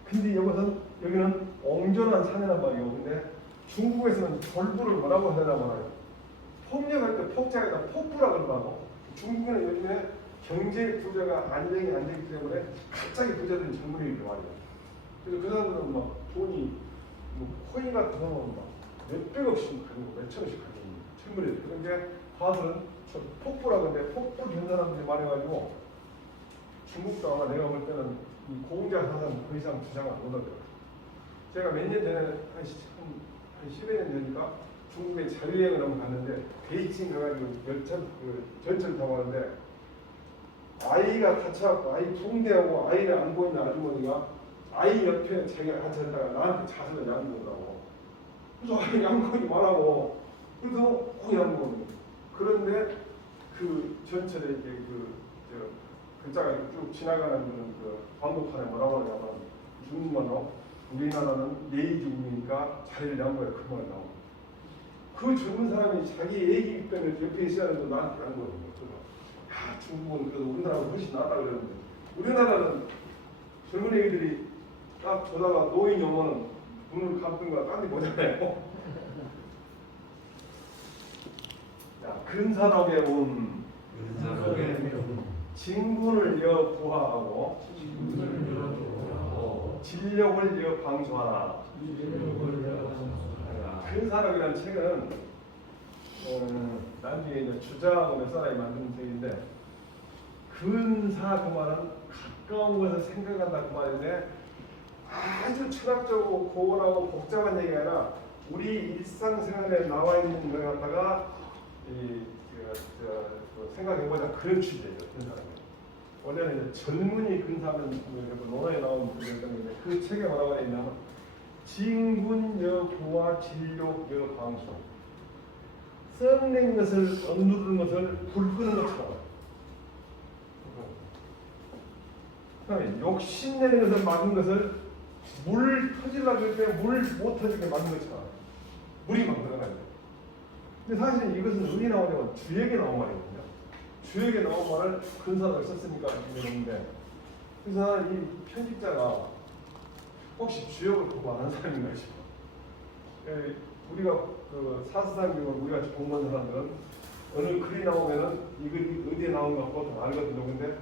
근데 여기는 옹졸한 사내란 말이에요. 근데 중국에서는 졸부를 뭐라고 하냐면 폭력할 때 폭자에다 폭부라 그러고 중국에는 요즘에 경제 부자가 안정이 안 되기 때문에 갑자기 부자된 젊은이들이 많아요. 그래서 그 사람들은 막 돈이 뭐 코인 같은 거는 막 몇백억씩 가지고 몇천억씩 가지고 있는 젊은이들. 그런 게 과거는 폭포라 근데 폭포 된 사람들이 많아가지고 중국도 아마 내가 볼 때는 이 공자 사상 더 이상 주장을 못 하더라고요. 제가 몇 년 전에 한 10여 년 전이니까 중국에 자유여행을 한번 갔는데 베이징 가가지고 전철 타고 가는데 아이가 다쳐갖고 아이 붕대하고 아이를 안고 있는 아주머니가 아이 옆에 자기가 같이 앉다가 나한테 자세를 양보하고 그래서 아이 양보하기 말하고 그래서 꼭 양보하는 그런데 그 전철에 이렇게 글자가 쭉 지나가는 그 광고판에 뭐라고 하냐면 중국말로 우리나라는 예의주의니까 자리를 양보해 그 말이 나옵니다. 그 젊은 사람이 자기 애기 때문에 옆에 있어야 되는데 나한테 양보하는 거예요. 야, 중국은 그래도 우리나라보다 훨씬 낫다 그러는데 우리나라는 젊은 애기들이 딱 보다가 노인이 오면은 눈을 감든가 딴 데 보잖아요. 야, 근사록에 온 진군을 이어 구하하고 진력을 이어 방수하라. 근사록이라는 책은 나중에 이제 주자하고 몇 사람이 만든 책인데 근사 그 말은 가까운 것을 생각한다 그 말인데 아주 철학적으로 고원하고 복잡한 얘기가 아니라 우리 일상생활에 나와 있는 걸 갖다가 생각해보자 그런 취지예요. 근사는 원래는 이제 젊은이 근사는 논어에 나온 그랬는데 그 책에 뭐라고 되어 있냐면 진군여구와 진욕여 방수 썩는 것을 억누르는 것을 불 끄는 것처럼 그다음에 욕심내는 것을 막은 것을 물 터지려고 할 때 물 못 터지게 막는 것처럼 물이 막 들어가야 돼. 근데 사실은 이것은 어디 나오냐면 주역에 나온 말이거든요. 주역에 나온 말을 근사를 썼으니까 이렇게 되는데 그래서 나는 이 편집자가 혹시 주역을 보고 아는 사람인가 싶어. 우리가 그 사스상경을 우리가 공부하는 사람들은 어느 글이 나오면은 이 글이 어디에 나온 거 보통 알거든요. 근데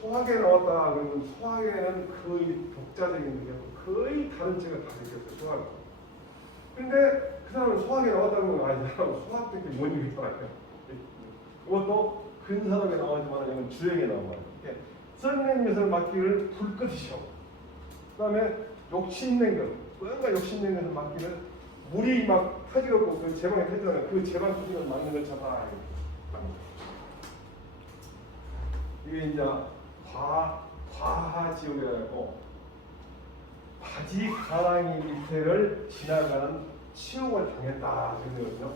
소학에 나왔다 그러면 소학에는 거의 독자적인 게 거의 다른 책을 다 읽었어요. 소학. 근데 그 사람은 소학에 나왔다는 건 아니잖아. 소학 때문에 뭔 일이 있더라고요. 그것도 근사록에 나오지만 이건 주역에 나온 거예요. 썩는 것을 막기를 불 끄시오. 그 다음에 욕심낸 것, 뭔가 욕심낸 것을 막기를 물이 막 터지고 그 제방에 터지잖아요. 그 제방 터지는 막는 걸 잡아. 이게 이제 과하지옥이라고 바지 가랑이 밑에를 지나가는 치욕을 당했다 그러거든요.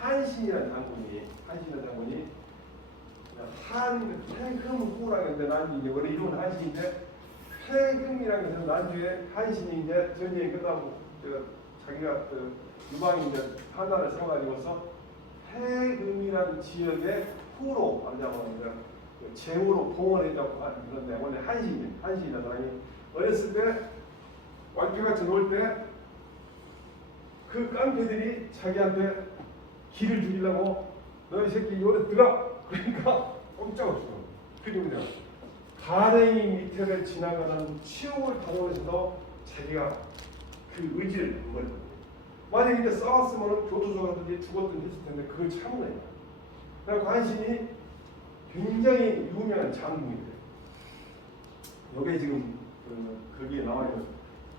한신이라는 장군이 태금 후라고 했는데 난 이제 원래 이름은 한신인데 태금이라는 것은 나중에 한신이 이제 전쟁이 끝나고 자기가 유방이 이제 판단을 세워가지고서 태금이라는 지역의 후로 말하자면 제후로 봉헌했다고 그런데 원래 한신이라는 사람이 어렸을 때 왕표같이 놀 때 그 깡패들이 자기한테 길을 죽이려고 너희 새끼 요래 들어가 그러니까 꼼짝 없어. 그게 뭐냐 가랭이 밑에를 지나가는 치욕을 당하면서도 자기가 그 의지를 한 거예요. 만약에 이제 싸웠으면 교도소가든지 죽었든 했을 텐데 그걸 참은 거예요. 그래서 한신이 굉장히 유명한 장군인데 여기에 지금 거기에 나와 있는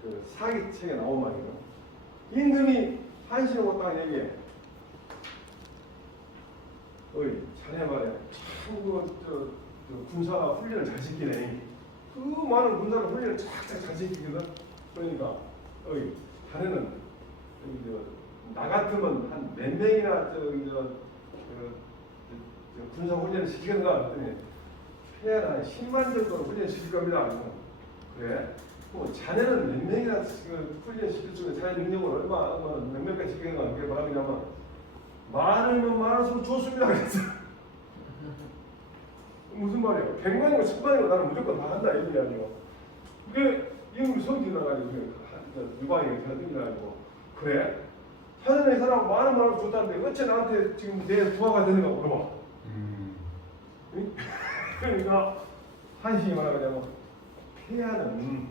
그 사기책에 나온 말이에요. 임금이 한신을 못다는 얘기해. 어이 자네 말이야 참 군사 훈련을 잘 시키네. 그 많은 군사를 훈련을 쫙쫙 잘 시키거든. 그러니까 어이 자네는 나 같으면 한 몇 명이나 군사 훈련을 시키는가 했더니 최소한 한 10만 정도는 훈련 시킬 겁니다. 그래? 뭐 자네는 몇 명이나 훈련 시킬 수 있는 자네 능력을 몇 명까지 시키는가 그게 바람이냐면 많으면 많을수록 좋습니다. 그랬어. 무슨 말이야? 100만이고 10만이고 나는 무조건 다 한다 이 얘기 아니고. 그게 이놈이 성질이 나가지고 유방이 전화 땡겨가지고 그래? 자네는 이 사람 많으면 좋다는데 어째 나한테 지금 내 부하가 되는가 물어봐. 응? 그러니까 한식이 뭐라 그러냐면 폐하는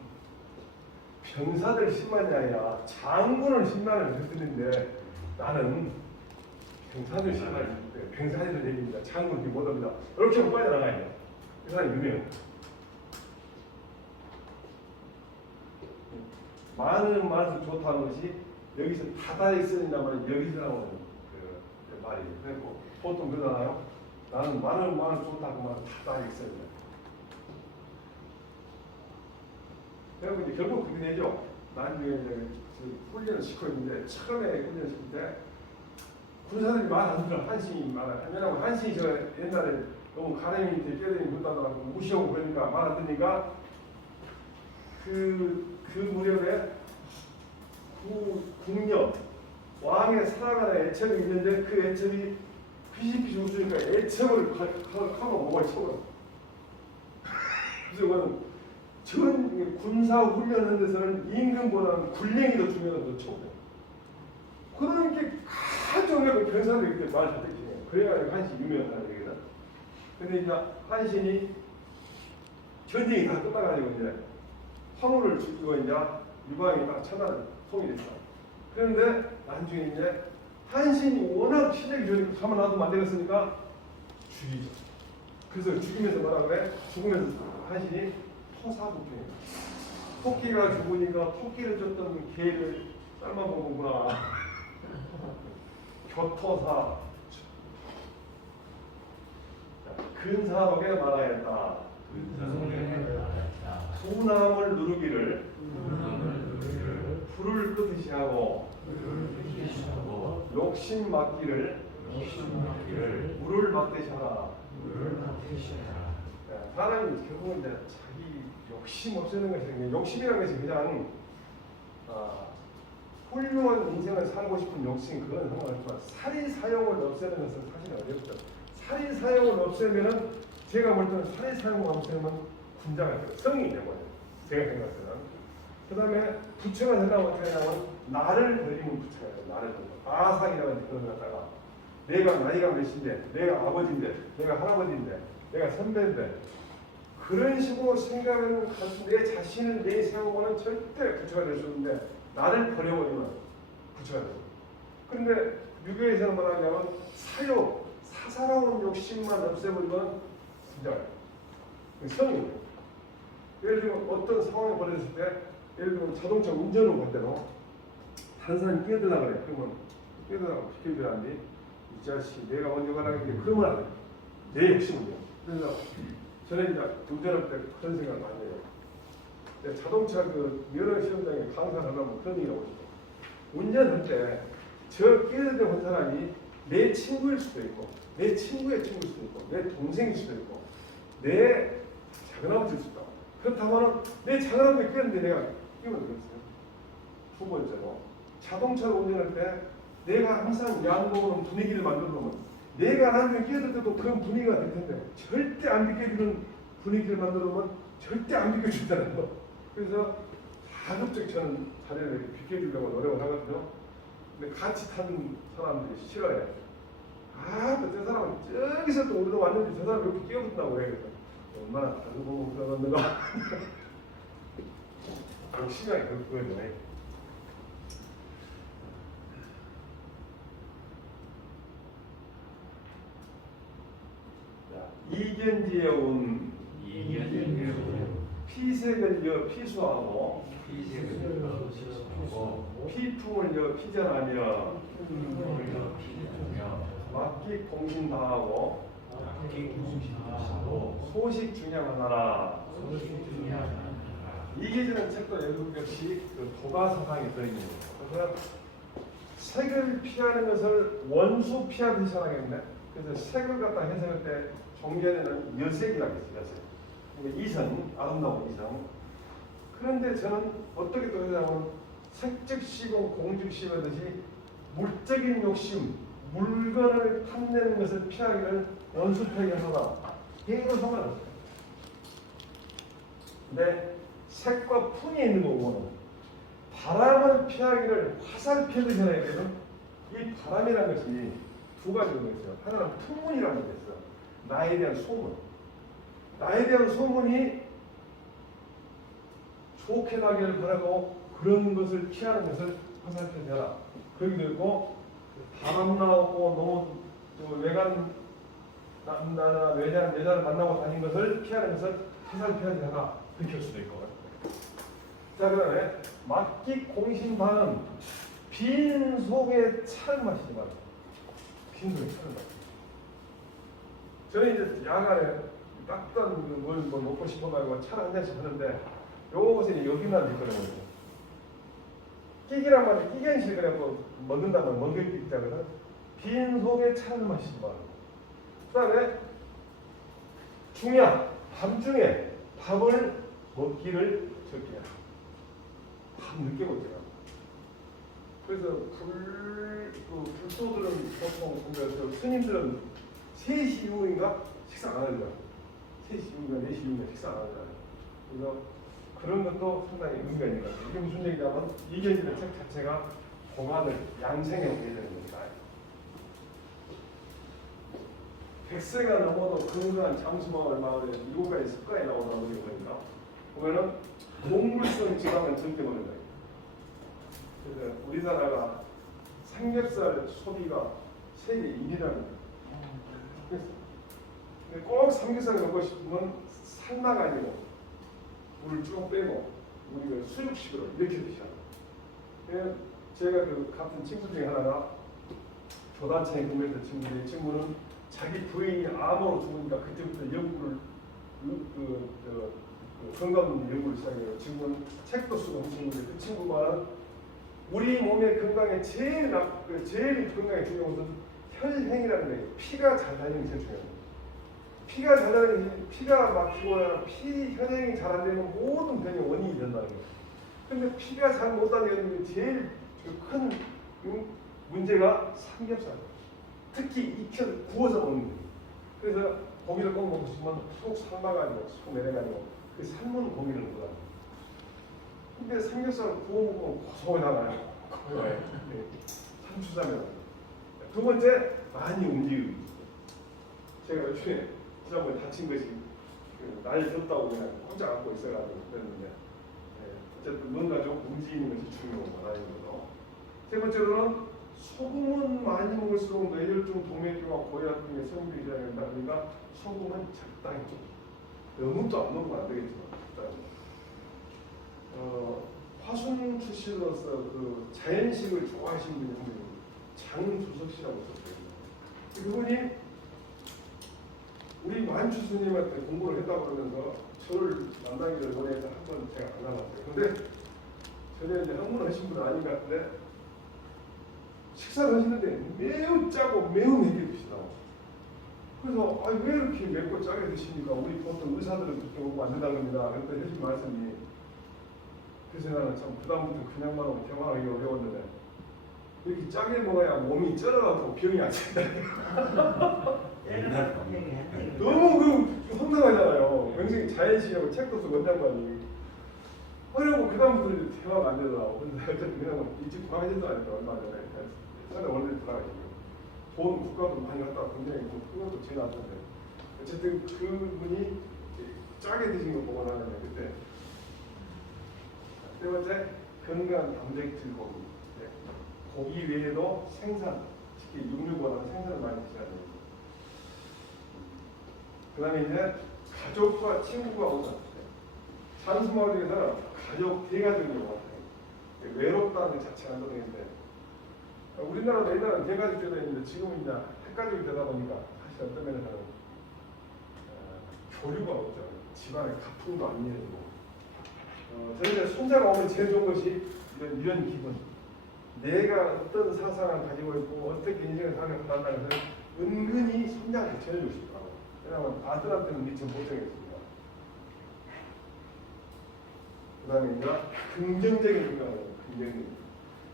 병사들 10만이 아니라 장군을 10만을 했는데 나는 병사들 10만을 병사들 얘기입니다. 장군이 못합니다. 이렇게 하고 빠져나가야 이 사람이 유명해요. 많은 맛은 좋다는 것이 여기서 다다익 쓰는다면 여기서 나오는 그 말이 그리고 보통 그러잖아요. 나는 많은 맛은 좋다고 말은 다다익 쓴다. 그리고 이제 결국 그렇게 되죠. 나중에 이제 훈련을 시키고 있는데 처음에 훈련을 시킬 때 군사들이 말 안 들어. 한신이 말을. 왜냐면 한신이 저 옛날에 너무 가래미 밑에 깨더니 군다더라고 무시하고 그러니까 말 안 듣니까 그 무렵에 국녀 왕의 사랑하는 애첩이 있는데 그 애첩이 피식피식 웃으니까 애첩을 카고 목을 쳐버려. 그래서 이거는 전 군사 훈련하는 데서는 임금보다는 군령이 더 중요하다고 쳐버려. 그런 게 아주 어려운 병사들이 그렇게 말 잘 듣기네요. 그래야 한신 유명한 얘기다. 근데 이제 한신이 전쟁이 다 끝나가지고 이제 화물을 죽이고 이제 유방이 딱 처단을 통일했어. 그런데 나중에 이제 한신이 워낙 실력이 좋으니까 가만 놔두면 안 되겠으니까 죽이죠. 그래서 죽이면서 뭐라 그래? 죽으면서 한신이 토사구팽. 토끼가 죽으니까 토끼를 줬던 개를 삶아 먹는구나. 교토사. 근사하게 말하였다. 소남을 누르기를 불을 끄듯이 하고 욕심 막기를 물을 막듯이 하라. 사람이 결국은 이제 자기 욕심 없애는 것이 욕심이라는 것이 그냥 훌륭한 인생을 살고 싶은 욕심 그건 상관없지만 살이 사용을 없애는 것은 사실 어렵죠. 살이 사용을 없애면은 제가 볼 때는 살이 사용을 없애면 군자가 돼요. 성이 되거든요. 제가 생각할 때는. 그 다음에 부처가 된다고 어떻게 하냐면 나를 버리는 부처예요. 나를 버리는 아상이라는 그런 걸 갖다가 내가 나이가 몇인데 내가 아버지인데 내가 할아버지인데 내가 선배인데 그런 식으로 생각하는 내 자신을 내 생각하고는 절대 부처가 될 수 없는데 나를 버려버리면 부처가 돼요. 그런데 유교에서는 뭐라냐면 사사로운 욕심만 없애버리면 진짜 성이에요. 예를 들면 어떤 상황이 벌어졌을 때 예를 들면 자동차 운전을 할 때도 다른 사람이 끼어들려고 그래. 그러면 끼어들라고 비켜줘야 하는데 이 자식 내가 먼저 가라고 했는데 그러면 안 돼. 내 욕심이에요. 그래서 저는 이제 운전할 때 그런 생각 많이 해요. 자동차 그 면허 시험장에 강사를 하려면 그런 얘기가 오죠. 운전할 때 저 끼어들던 한 사람이 내 친구일 수도 있고 내 친구의 친구일 수도 있고 내 동생일 수도 있고 내 작은아버지일 수도 있고 그렇다면 내 작은아버지 끼었는데 내가 끼면 되겠어요. 두 번째로 자동차를 운전할 때 내가 항상 양보하는 분위기를 만들어 놓으면 내가 나중에 끼어들 때도 그런 분위기가 될 텐데 절대 안 비켜주는 분위기를 만들어 놓으면 절대 안 비켜준다는 거. 그래서 가급적 저는 자리를 비켜주려고 노력을 하거든요. 근데 같이 타는 사람들이 싫어요. 또 저 사람은 저기서 또 우리도 왔는데 저 사람이 이렇게 끼어든다고 해요. 얼마나 다른 보고 그러는가. 심하게 그거예요. 이견지에 온 피색을 이어 피수하고 피풍을 이어 피전하며 막기 공신다하고 소식 중양하나라. 이계지는 책도 7개씩 그 도가사상이 들어있습니다. 그래서 색을 피하는 것을 원수 피하듯이 하겠네. 그래서 색을 갖다 해석할 때 종견에는 여색이라고 했어요. 여색. 이성, 아름다운 이성. 그런데 저는 어떻게 또 하냐면 색즉시고 공즉시하듯이 물적인 욕심, 물건을 탐내는 것을 피하기를 원수피하게 하라. 이거 상관없어요. 근데 색과 풍이 있는 거고는 바람을 피하기를 화살 피하듯이 해야 되거든. 이 바람이라는 것이 두 가지가 있어요. 하나는 풍문이라는 게 있어요. 나에 대한 소문. 나에 대한 소문이 좋게 나기를 바라고 그런 것을 피하는 것을 화살표 되라. 그렇게 되고 바람 나오고 너무 또 외간 남자나 외장 여자를 만나고 다니는 것을 피하는 것을 화살표하지 않아. 그렇게 할 수도 있고. 자, 그다음에 막기 공신반은 빈 속에 차를 마시지 말라. 빈 속에 차를 마시지. 저는 이제 야간에 따뜻한 물 먹고 싶어가지고 차를 한 잔씩 하는데 요것이 여기만 있거든요. 끼기란 말이 끼견실 그래갖고 먹는다면 먹을 때 있다거든. 빈 속에 차를 마시지 말라. 그 다음에 중요한 밤중에 밥을 먹기를 적게 하라. 밤 늦게 먹더라. 그래서 불소들은 보통 보면 스님들은 3시 이후인가 식사 안 하더라. 3시 이후인가 4시 이후인가 식사 안 하더라. 그래서 그런 것도 상당히 의미가 있는 것 같아요. 이게 무슨 얘기냐면 이견실의 책 자체가 공안을 양생에 오게 되는 겁니다. 100세가 넘어도 근근한 잠수마을 마을에 7가지 습관이 나오다 보니까 보면은 동물성 지방은 절대 모른다. 그래서 우리나라가 삼겹살 소비가 세계 1위라는 거예요. 꼭 삼겹살을 먹고 싶으면 삶막 아니고 물을 쭉 빼고 우리가 수육식으로 이렇게 드셔요. 제가 그 같은 친구 중에 하나가 교단청에 근무했던 친구인데 이 친구는 자기 부인이 암으로 죽으니까 그때부터 연구를 건강 연구를 시작해요. 친구는 책도 쓰고 한 친구인데 그 친구가 우리 몸의 건강에 제일 건강에 중요한 것은 혈행이라는 거예요. 피가 잘 다니는 게 제일 중요해요. 피가 잘 다니는 피가 막히거나 혈행이 잘 안 되면 모든 병의 원인이 된다는 거예요. 근데 피가 잘 못 다니는 게 제일 큰 문제가 삼겹살. 특히 익혀 구워서 먹는 거예요. 그래서 고기를 꼭 먹고 싶으면 속 삶아가지고 속 내려가지고 그 삶은 고기를 먹어요. 근데 삼겹살을 구워 먹으면 고소하잖아요. 삼수자면. 두 번째, 많이 움직이고. 제가 요즘에 지난번에 다친 것이 나이 젊다고 그냥 혼자 갖고 있어가지고 그랬는데 어쨌든 뭔가 좀 움직이는 것이 중요한 거라는 거죠. 세 번째로는 소금은 많이 먹을수록 뇌혈중, 동맥류와 고혈압 등의 성분이 일어난다. 그러니까 소금은 적당히 좀 너무 또 안 먹으면 안 되겠지만 화순 출신으로서 그 자연식을 좋아하시는 분이 한 분이 장주석 씨라고 있었거든요. 그분이 우리 만추 스님한테 공부를 했다고 그러면서 저를 만나기를 원해서 한 번 제가 안 나갔어요. 근데 전혀 이제 학문을 하신 분은 아닌 것 같은데 식사를 하시는데 매우 짜고 매우 맵게 드시더라고요. 그래서 왜 이렇게 맵고 짜게 드십니까? 우리 보통 의사들은 그렇게 먹으면 안 된다는 겁니다. 그런데 해준 말씀이 그래서 나는 참 그다음부터 그냥만 하고 경험하기 어려웠는데 이렇게 짜게 먹어야 몸이 쩔어가지고 병이 안 된다. 너무 그 황당하잖아요. 굉장히 자연시하고 책도 쓰고 원장관이 그러고 그다음부터 대화가 안 되더라고. 근데 그냥 일찍 돌아가셨잖아요. 얼마 전에 옛날에 원래 돌아가시고 돈 국가도 많이 갔다가 굉장히 그것도 지나왔는데 어쨌든 그분이 짜게 드신 거 보고 나는 그때 세 번째 건강한 단백질 고기. 고기 외에도 생선, 특히 육류보다는 생선을 많이 드셔야 됩니다. 그 다음에 이제 가족과 친구가 오다. 산수마을에서는 가족, 대가족이 와요. 외롭다는 것 자체가 한도인데 우리나라도 옛날에는 대가족 제도 있는데 지금은 이제 핵가족이 되다 보니까 사실 어떤 면에서는 교류가 없죠. 집안의 가풍도 안 이어지고 저는 이제 손자가 오면 제일 좋은 것이 이런 기분. 내가 어떤 사상을 가지고 있고 어떻게 인생을 살아간다는 것을 은근히 손자한테 전해주고 싶더라고요. 왜냐하면 아들한테는 미처 못하겠습니다. 그 다음에 이제 긍정적인 생각을 긍정적인.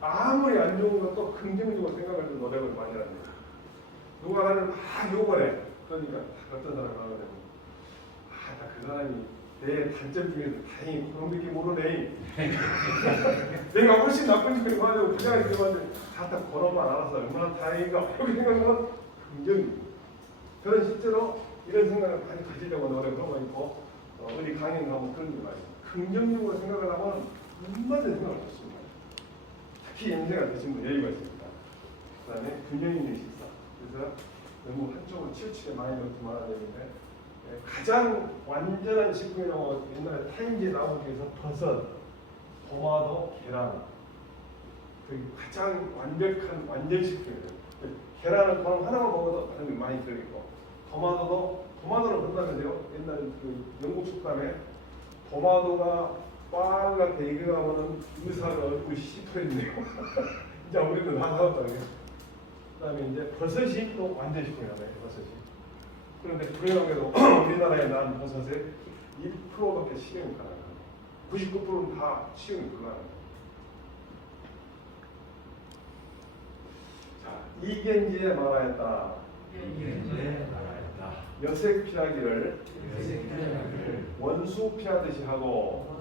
아무리 안 좋은 것도 긍정적으로 생각을 좀 노력을 많이 합니다. 누가 나를 막 욕을 해. 그러니까 어떤 사람을 하게 되면 나 그 사람이 내 단점 중에서 다행히 그런 게 모르네. 내가 훨씬 나쁜 짓을 하려고 그냥 이렇게 갖다 걸어만 알아서 얼마나 다행인가 이렇게 생각하면 긍정입니다. 저는 실제로 이런 생각을 많이 가지려고 노력하고 있고 우리 강연 가면 그런 게 많아요. 긍정적으로 생각을 하면 얼마든지 생각을 할 수 있는 거예요. 특히 연세가 되신 분 여유가 있습니다. 그 다음에 균형 있는 식사. 그래서 너무 한쪽으로 치우치게 많이 넣지 말아야 되는데 가장 완전한 식품이라고 옛날에 타임지에 나오기 위해서 버섯, 토마토, 계란 그 가장 완벽한 완전 식품이에요. 계란은 그냥 하나만 먹어도 많이 들어있고 토마토를 본다면요. 옛날 그 영국 식단에 토마토가 빨갛게 익어가면은 의사가 얼굴이 시퍼했네요. 이제 우리도 다 사왔다. 그다음에 이제 버섯이 또 완전 식품이라고요. 버섯이. 그런데 불행하게도 우리나라에 난 버섯의 1%밖에 식용이 가능합니다. 99%는 다 식용이 불가능합니다. 자, 이경지에 말하였다. 여색 피하기를 원수 피하듯이 하고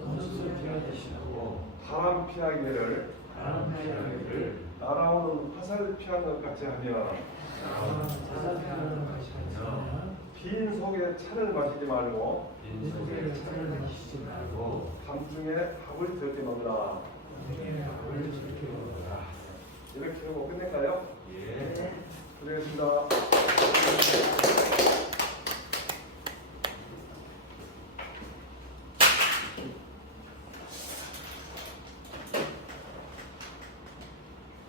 바람 피하기를 날아오는 화살 피하는 것 같이 하며 빈 속에 차를 마시지 말고 밤중에 밥을 들게 먹으라. 이렇게 하고 끝낼까요? 예. 수고하셨습니다.